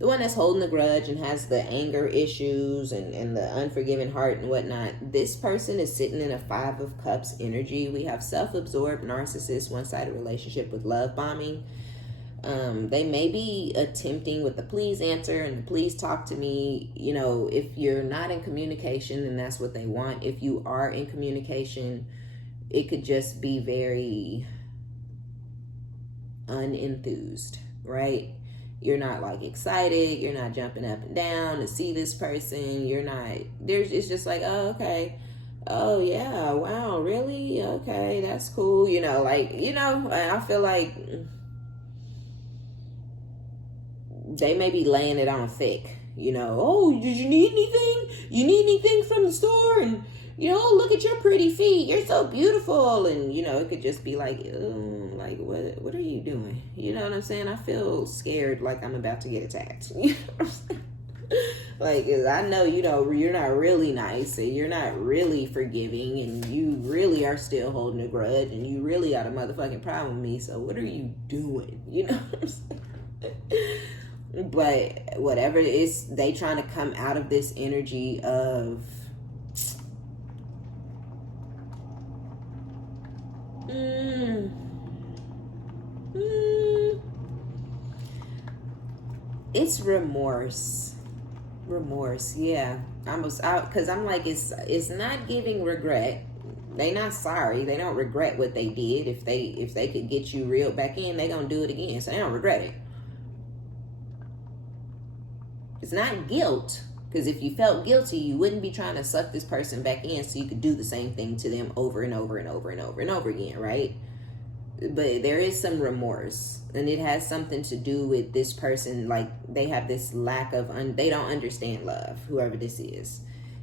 one that's holding the grudge and has the anger issues and the unforgiving heart and whatnot, this person is sitting in a 5 of Cups energy. We have self-absorbed narcissist, one-sided relationship with love bombing. They may be attempting with the please answer and the please talk to me. You know, if you're not in communication, then that's what they want. If you are in communication, it could just be very unenthused, right? You're not like excited. You're not jumping up and down to see this person. You're not, it's just like, oh, okay. Oh yeah. Wow. Really? Okay. That's cool. You know, like, you know, I feel like they may be laying it on thick, you know. Oh, did you need anything? You need anything from the store? And, you know, look at your pretty feet. You're so beautiful. And, you know, it could just be like, like, what are you doing? You know what I'm saying? I feel scared, like I'm about to get attacked. You know what I'm saying? Like, I know, you know, you're not really nice and you're not really forgiving and you really are still holding a grudge and you really got a motherfucking problem with me. So what are you doing? You know what I'm saying? But whatever it is, they trying to come out of this energy of it's remorse, yeah. I was out because I'm like, it's not giving regret. They not sorry. They don't regret what they did. If they could get you reeled back in, they gonna do it again. So they don't regret it. It's not guilt, because if you felt guilty, you wouldn't be trying to suck this person back in so you could do the same thing to them over and over and over and over and over again, right? But there is some remorse, and it has something to do with this person. Like, they have this lack of, they don't understand love, whoever this is.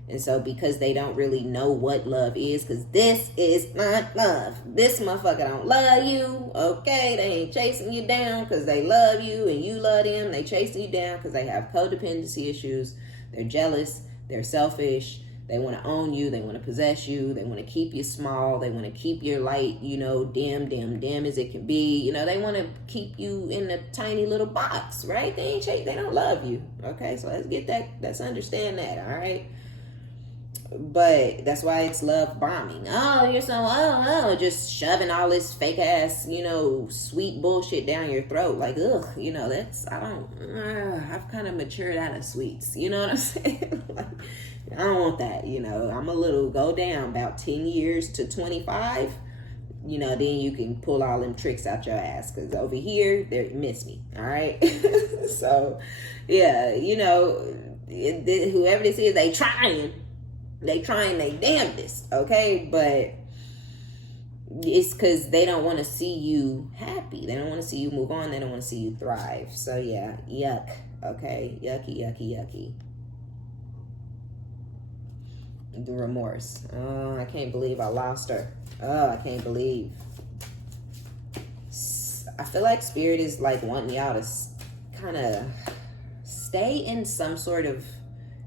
And so because they don't really know what love is, because this is not love. This motherfucker don't love you, okay? They ain't chasing you down because they love you and you love them. They chasing you down because they have codependency issues. They're jealous. They're selfish. They want to own you. They want to possess you. They want to keep you small. They want to keep your light, dim as it can be. They want to keep you in a tiny little box, right? They don't love you, okay? So let's get that. Let's understand that, all right? But that's why it's love bombing. Oh, you're so, just shoving all this fake ass, sweet bullshit down your throat. Like, ugh, I've kind of matured out of sweets. You know what I'm saying? Like, I don't want that, I'm a little, go down about 10 years to 25. Then you can pull all them tricks out your ass. Because over here, they miss me. All right? So, yeah, whoever this is, they trying their damnedest, okay? But it's because they don't want to see you happy. They don't want to see you move on. They don't want to see you thrive. So yeah, yuck, okay? Yucky. The remorse. Oh, I can't believe I lost her. Oh, I can't believe. I feel like Spirit is like wanting y'all to kind of stay in some sort of,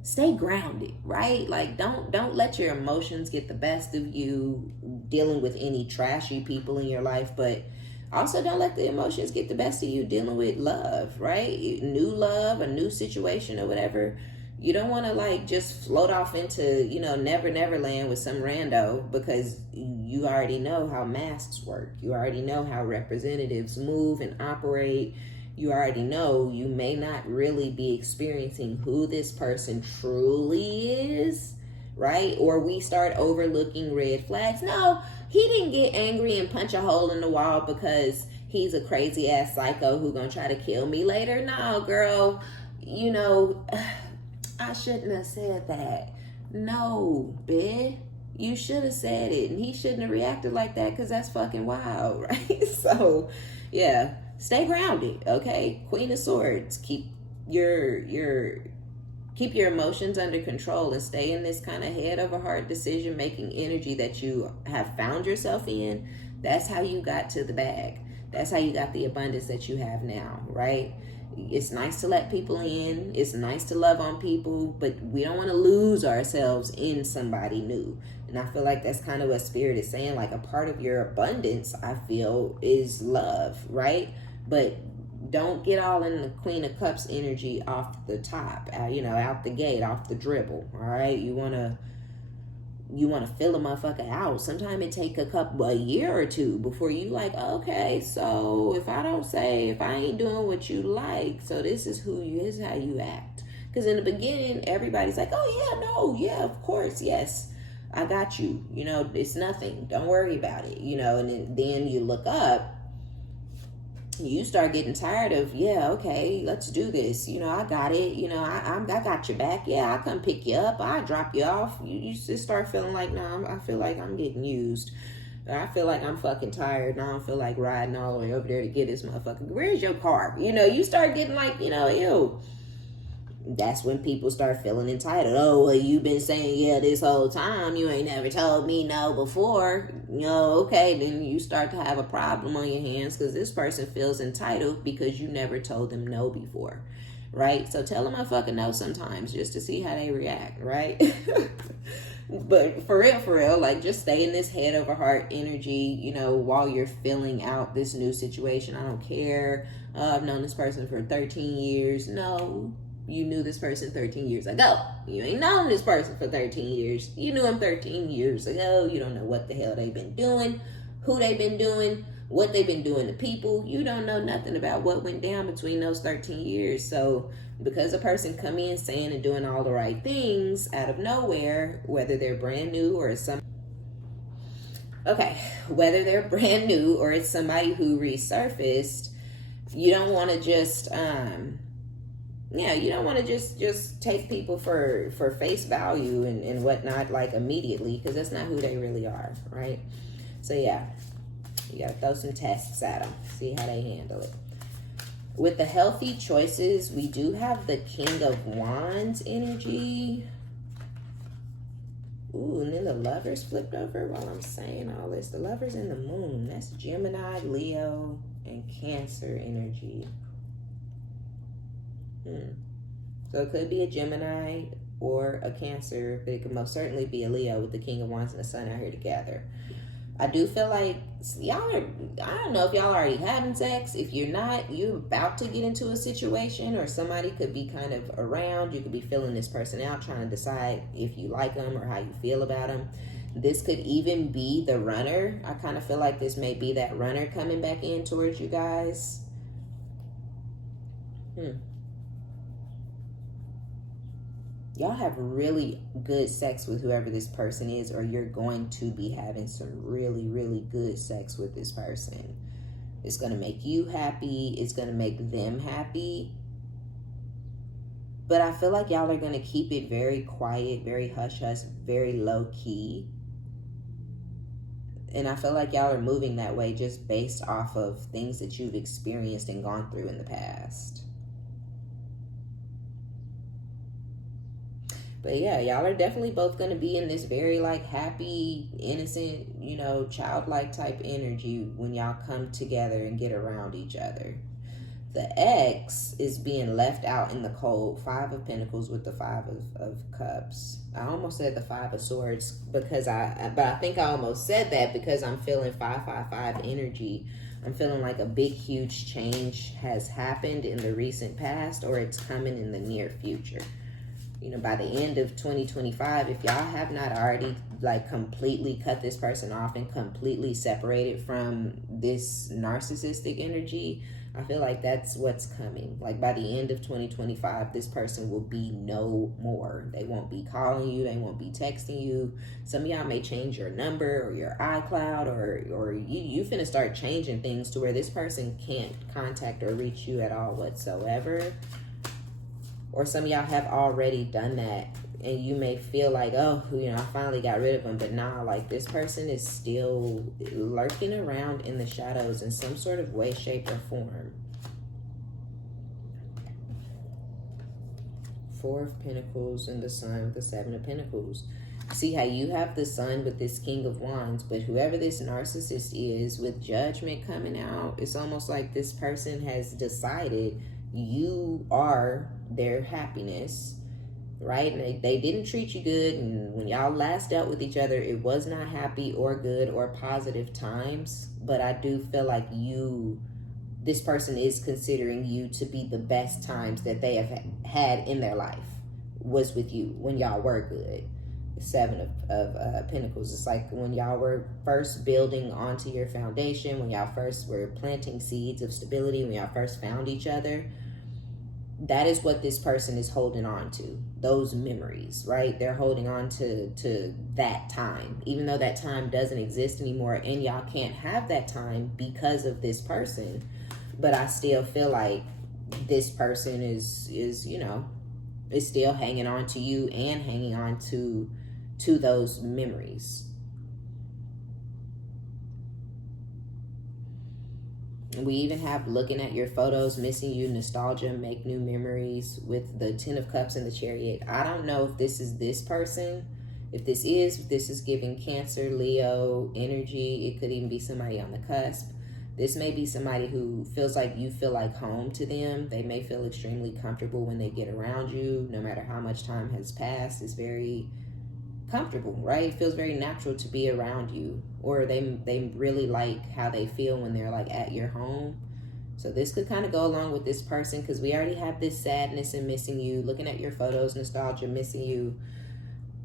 stay grounded, right? Like don't let your emotions get the best of you dealing with any trashy people in your life, but also don't let the emotions get the best of you dealing with love, right? New love, a new situation or whatever. You don't want to like just float off into, never land with some rando, because you already know how masks work. You already know how representatives move and operate. You already know you may not really be experiencing who this person truly is, right? Or we start overlooking red flags. No, he didn't get angry and punch a hole in the wall because he's a crazy ass psycho who gonna try to kill me later. No, girl, I shouldn't have said that. No, bitch. You should have said it, and he shouldn't have reacted like that, because that's fucking wild, right? So, yeah. Stay grounded, okay? Queen of Swords. Keep your emotions under control and stay in this kind of head over heart decision making energy that you have found yourself in. That's how you got to the bag. That's how you got the abundance that you have now, right? It's nice to let people in. It's nice to love on people, but we don't want to lose ourselves in somebody new. And I feel like that's kind of what Spirit is saying. Like, a part of your abundance, I feel, is love, right? But don't get all in the Queen of Cups energy off the top, out the gate, off the dribble, all right? You want to fill a motherfucker out. Sometimes it take a year or two before you like, okay, so if I ain't doing what you like, so this is how you act. Because in the beginning, everybody's like, oh yeah, of course, yes, I got you. It's nothing. Don't worry about it. And then you look up, you start getting tired of, okay, let's do this. I got it. I got your back. Yeah, I'll come pick you up. I'll drop you off. You just start feeling like, no, I feel like I'm getting used. I feel like I'm fucking tired, and I don't feel like riding all the way over there to get this motherfucker. Where's your car? You start getting like, ew. That's when people start feeling entitled. Oh, well, you've been saying yeah this whole time. You ain't never told me no before. Okay, then you start to have a problem on your hands, because this person feels entitled because you never told them no before, right? So tell them I fucking no sometimes, just to see how they react, right? But for real, like, just stay in this head over heart energy, while you're filling out this new situation. I don't care. I've known this person for 13 years. No. You knew this person 13 years ago. You ain't known this person for 13 years. You knew him 13 years ago. You don't know what the hell they've been doing, who they've been doing, what they've been doing to people. You don't know nothing about what went down between those 13 years. So because a person come in saying and doing all the right things out of nowhere, whether they're brand new or it's whether they're brand new or it's somebody who resurfaced, you don't want to just you don't want to just take people for face value and whatnot, like, immediately, because that's not who they really are, right? So yeah, you gotta throw some tests at them, see how they handle it. With the healthy choices, we do have the King of Wands energy. Ooh, and then the Lovers flipped over while I'm saying all this. The Lovers and the Moon. That's Gemini, Leo, and Cancer energy. So it could be a Gemini or a Cancer, but it could most certainly be a Leo with the King of Wands and the Sun out here together. I do feel like y'all are, I don't know if y'all already having sex. If you're not, you're about to get into a situation, or somebody could be kind of around. You could be feeling this person out, trying to decide if you like them or how you feel about them. This could even be the runner. I kind of feel like this may be that runner coming back in towards you guys. Y'all have really good sex with whoever this person is, or you're going to be having some really, really good sex with this person. It's going to make you happy. It's going to make them happy. But I feel like y'all are going to keep it very quiet, very hush-hush, very low-key. And I feel like y'all are moving that way just based off of things that you've experienced and gone through in the past. But yeah, y'all are definitely both going to be in this very like happy, innocent, you know, childlike type energy when y'all come together and get around each other. The ex is being left out in the cold. 5 of Pentacles with the 5 of Cups. I almost said the 5 of Swords because but I think I almost said that because I'm feeling 555 energy. I'm feeling like a big, huge change has happened in the recent past, or it's coming in the near future. You know, by the end of 2025, if y'all have not already like completely cut this person off and completely separated from this narcissistic energy, I feel like that's what's coming. Like by the end of 2025, this person will be no more. They won't be calling you. They won't be texting you. Some of y'all may change your number or your iCloud, or you finna start changing things to where this person can't contact or reach you at all whatsoever. Or some of y'all have already done that, and you may feel like, oh, you know, I finally got rid of them. But nah, like this person is still lurking around in the shadows in some sort of way, shape, or form. 4 of Pentacles and the Sun with the 7 of Pentacles. See how you have the Sun with this King of Wands, but whoever this narcissist is, with Judgment coming out, it's almost like this person has decided you are their happiness, right? And they didn't treat you good, and when y'all last dealt with each other, it was not happy or good or positive times. But I do feel like this person is considering you to be the best times that they have had in their life was with you when y'all were good. The 7 of Pentacles. It's like when y'all were first building onto your foundation, when y'all first were planting seeds of stability, when y'all first found each other. That is what this person is holding on to. Those memories, right? They're holding on to that time. Even though that time doesn't exist anymore and y'all can't have that time because of this person. But I still feel like this person is you know, is still hanging on to you and hanging on to those memories. We even have looking at your photos, missing you, nostalgia, make new memories with the 10 of Cups and the Chariot. I don't know if this is this person. If this is giving Cancer, Leo energy. It could even be somebody on the cusp. This may be somebody who feels like you feel like home to them. They may feel extremely comfortable when they get around you. No matter how much time has passed, it's very comfortable, right? It feels very natural to be around you, or they really like how they feel when they're like at your home. So this could kind of go along with this person, because we already have this sadness and missing you, looking at your photos, nostalgia, missing you.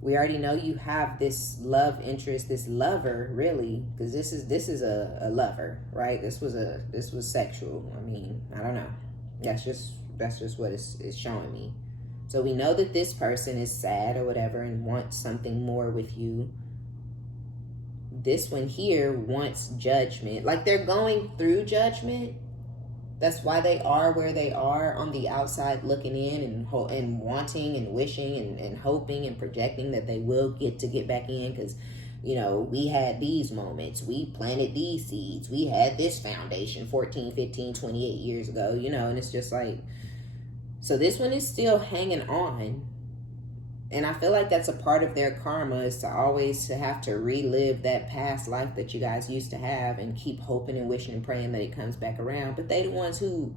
We already know you have this love interest, this lover, really, because this is a lover, right? This was sexual. I mean, I don't know. That's just what it's showing me. So we know that this person is sad or whatever and wants something more with you. This one here wants judgment. Like they're going through judgment. That's why they are where they are on the outside, looking in and wanting and wishing and hoping and projecting that they will get back in, because, you know, we had these moments. We planted these seeds. We had this foundation 14, 15, 28 years ago, you know, and it's just like, so this one is still hanging on, And I feel like that's a part of their karma, is to always to have to relive that past life that you guys used to have and keep hoping and wishing and praying that it comes back around. But they the ones who,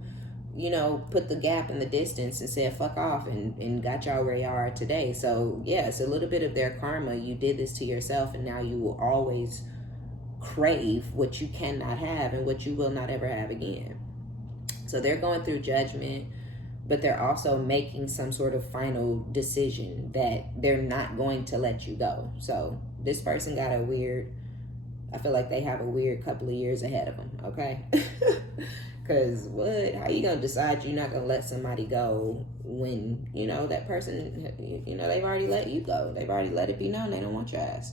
you know, put the gap in the distance and said fuck off and got y'all where y'all are today. So yeah, it's a little bit of their karma. You did this to yourself, and now you will always crave what you cannot have and what you will not ever have again. So they're going through judgment, but they're also making some sort of final decision that they're not going to let you go. So this person got I feel like they have a weird couple of years ahead of them, okay? Because what? How you going to decide you're not going to let somebody go when, you know, that person, you know, they've already let you go. They've already let it be known they don't want your ass.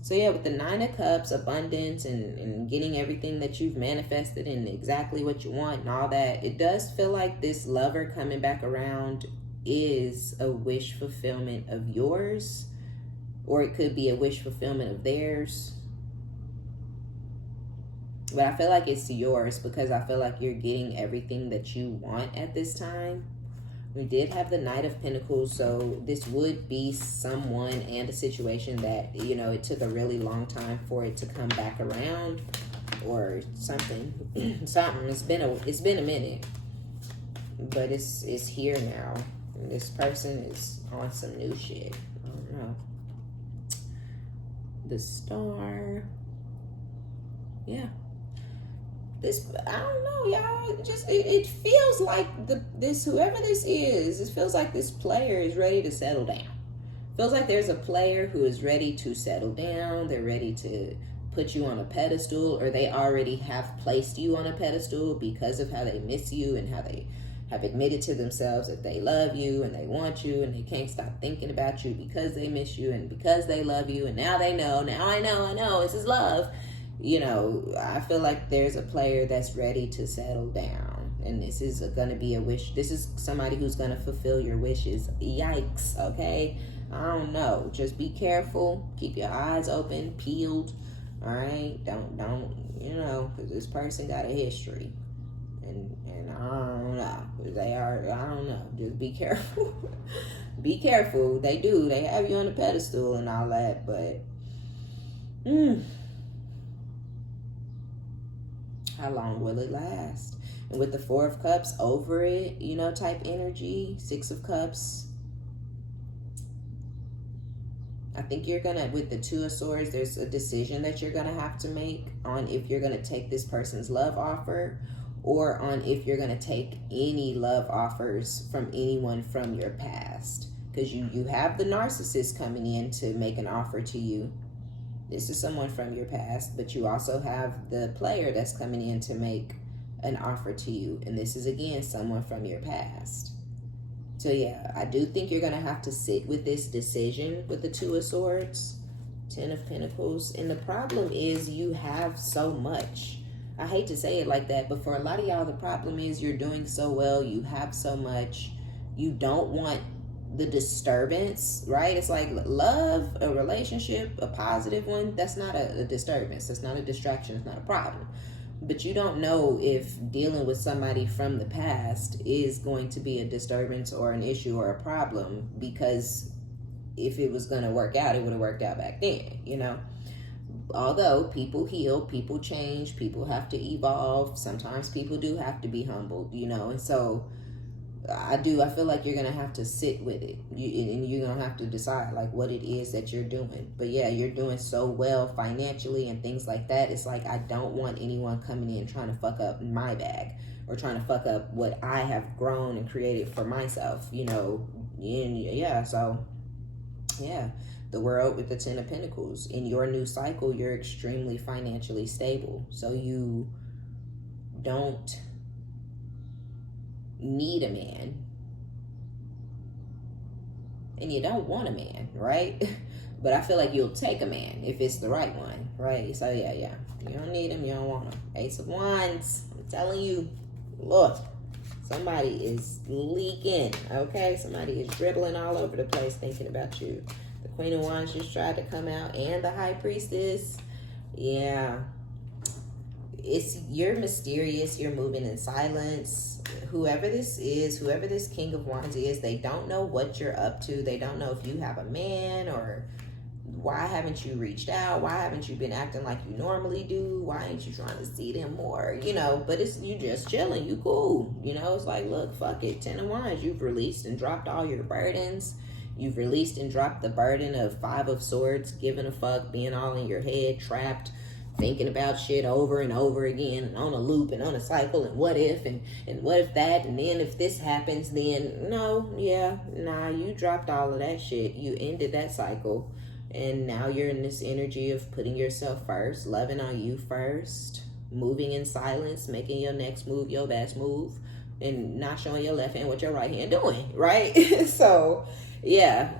So yeah, with the 9 of Cups, abundance, and getting everything that you've manifested and exactly what you want and all that, it does feel like this lover coming back around is a wish fulfillment of yours, or it could be a wish fulfillment of theirs. But I feel like it's yours because I feel like you're getting everything that you want at this time. We did have the Knight of Pentacles, so this would be someone and a situation that, you know, it took a really long time for it to come back around, or something. Something. It's been a minute, but it's here now. And this person is on some new shit. I don't know. The Star. Yeah. This, I don't know, y'all. It feels like whoever this is, it feels like this player is ready to settle down. Feels like there's a player who is ready to settle down. They're ready to put you on a pedestal, or they already have placed you on a pedestal because of how they miss you and how they have admitted to themselves that they love you and they want you and they can't stop thinking about you because they miss you and because they love you, and now they know. Now I know this is love. You know, I feel like there's a player that's ready to settle down, and this is going to be a wish. This is somebody who's going to fulfill your wishes. Yikes, okay? I don't know. Just be careful. Keep your eyes open, peeled, all right? Don't, you know, because this person got a history, and I don't know. I don't know. Just be careful. Be careful. They do. They have you on a pedestal and all that, but, how long will it last? And with the 4 of Cups, over it, you know, type energy. 6 of Cups. I think you're gonna, with the 2 of Swords, there's a decision that you're gonna have to make on if you're gonna take this person's love offer, or on if you're gonna take any love offers from anyone from your past. Because you have the narcissist coming in to make an offer to you. This is someone from your past, but you also have the player that's coming in to make an offer to you. And this is, again, someone from your past. So, yeah, I do think you're going to have to sit with this decision with the 2 of Swords, 10 of Pentacles. And the problem is you have so much. I hate to say it like that, but for a lot of y'all, the problem is you're doing so well. You have so much. You don't want the disturbance, right? It's like love, a relationship, a positive one, that's not a disturbance. That's not a distraction. It's not a problem. But you don't know if dealing with somebody from the past is going to be a disturbance or an issue or a problem, because if it was going to work out, it would have worked out back then, you know? Although people heal, people change, people have to evolve. Sometimes people do have to be humbled, you know? And so I feel like you're going to have to sit with it, and you're going to have to decide like what it is that you're doing. But yeah, you're doing so well financially and things like that. It's like, I don't want anyone coming in trying to fuck up my bag or trying to fuck up what I have grown and created for myself, you know? And yeah, so yeah, the World with the 10 of Pentacles. In your new cycle, you're extremely financially stable. So you don't need a man, and you don't want a man, right? But I feel like you'll take a man if it's the right one, right? So yeah, you don't need him, you don't want him. Ace of Wands, I'm telling you, look, somebody is leaking, okay? Somebody is dribbling all over the place thinking about you. The Queen of Wands just tried to come out, and the High Priestess. Yeah, you're mysterious, you're moving in silence. whoever this is, whoever this King of Wands is, they don't know what you're up to. They don't know if you have a man, or why haven't you reached out? Why haven't you been acting like you normally do? Why ain't you trying to see them more? You know, but it's you just chilling. You cool. You know, it's like, look, fuck it. 10 of Wands. You've released and dropped all your burdens. You've released and dropped the burden of 5 of Swords, giving a fuck, being all in your head, trapped, thinking about shit over and over again, and on a loop and on a cycle, and what if, and what if that, and then if this happens, then no, yeah, nah, you dropped all of that shit. You ended that cycle. And now you're in this energy of putting yourself first, loving on you first, moving in silence, making your next move your best move, and not showing your left hand what your right hand doing, right? So, yeah,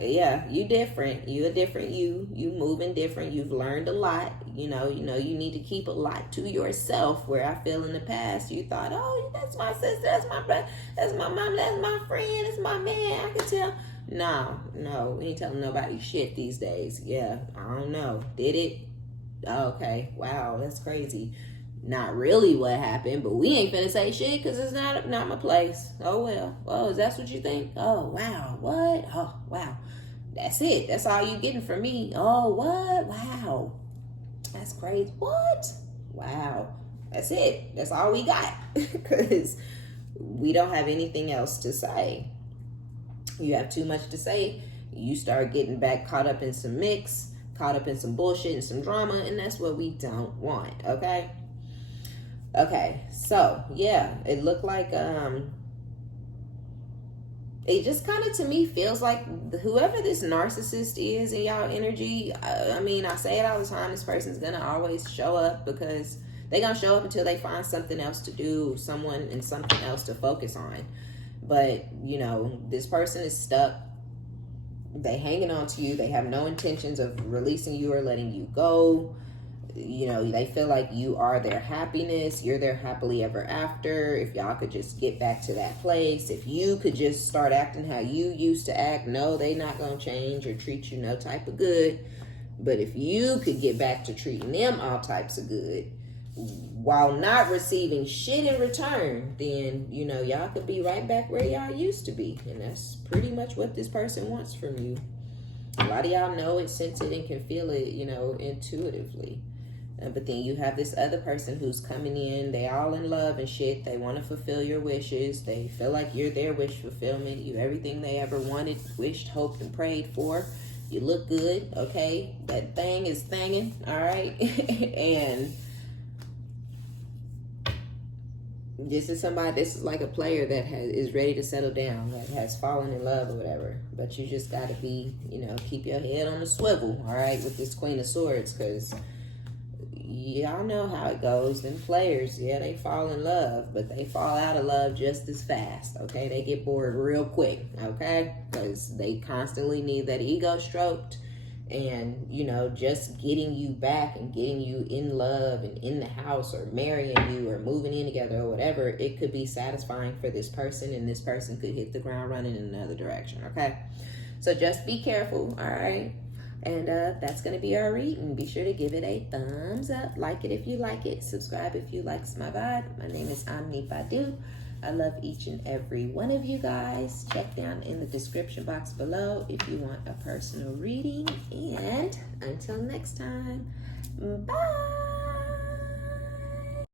you different. You a different you. You moving different. You've learned a lot. You know, you need to keep a lot to yourself, where I feel in the past you thought, oh, that's my sister, that's my brother, that's my mom, that's my friend, that's my man, I can tell. No, we ain't telling nobody shit these days. Yeah, I don't know. Did it? Okay, wow, that's crazy. Not really what happened, but we ain't finna say shit because it's not my place. Oh, well. Oh, is that what you think? Oh, wow. What? Oh, wow. That's it. That's all you getting from me. Oh, what? Wow. That's crazy. What? Wow. That's it. That's all we got because we don't have anything else to say. You have too much to say, you start getting back caught up in some mix, caught up in some bullshit and some drama, and that's what we don't want, okay? Okay, so, yeah, it looked like, it just kind of, to me, feels like whoever this narcissist is in y'all energy, I mean, I say it all the time, this person's gonna always show up because they're gonna show up until they find something else to do, someone and something else to focus on. But, you know, this person is stuck. They hanging on to you. They have no intentions of releasing you or letting you go. You know, they feel like you are their happiness. You're their happily ever after. If y'all could just get back to that place. If you could just start acting how you used to act. No, they not going to change or treat you no type of good. But if you could get back to treating them all types of good, while not receiving shit in return, then, you know, y'all could be right back where y'all used to be. And that's pretty much what this person wants from you. A lot of y'all know it, sense it, and can feel it, you know, intuitively. But then you have this other person who's coming in. They all in love and shit. They want to fulfill your wishes. They feel like you're their wish fulfillment. You everything they ever wanted, wished, hoped, and prayed for. You look good, okay? That thing is thangin', all right? And this is like a player that is ready to settle down, that has fallen in love or whatever. But you just got to be, you know, keep your head on the swivel, all right, with this Queen of Swords, because y'all know how it goes. Them players, yeah, they fall in love, but they fall out of love just as fast, okay? They get bored real quick, okay? Because they constantly need that ego stroked. And, you know, just getting you back and getting you in love and in the house or marrying you or moving in together or whatever, it could be satisfying for this person, and this person could hit the ground running in another direction, okay? So just be careful, all right? And that's going to be our reading. Be sure to give it a thumbs up. Like it if you like it. Subscribe if you like my vibe. My name is OmniBadu. I love each and every one of you guys. Check down in the description box below if you want a personal reading. And until next time, bye.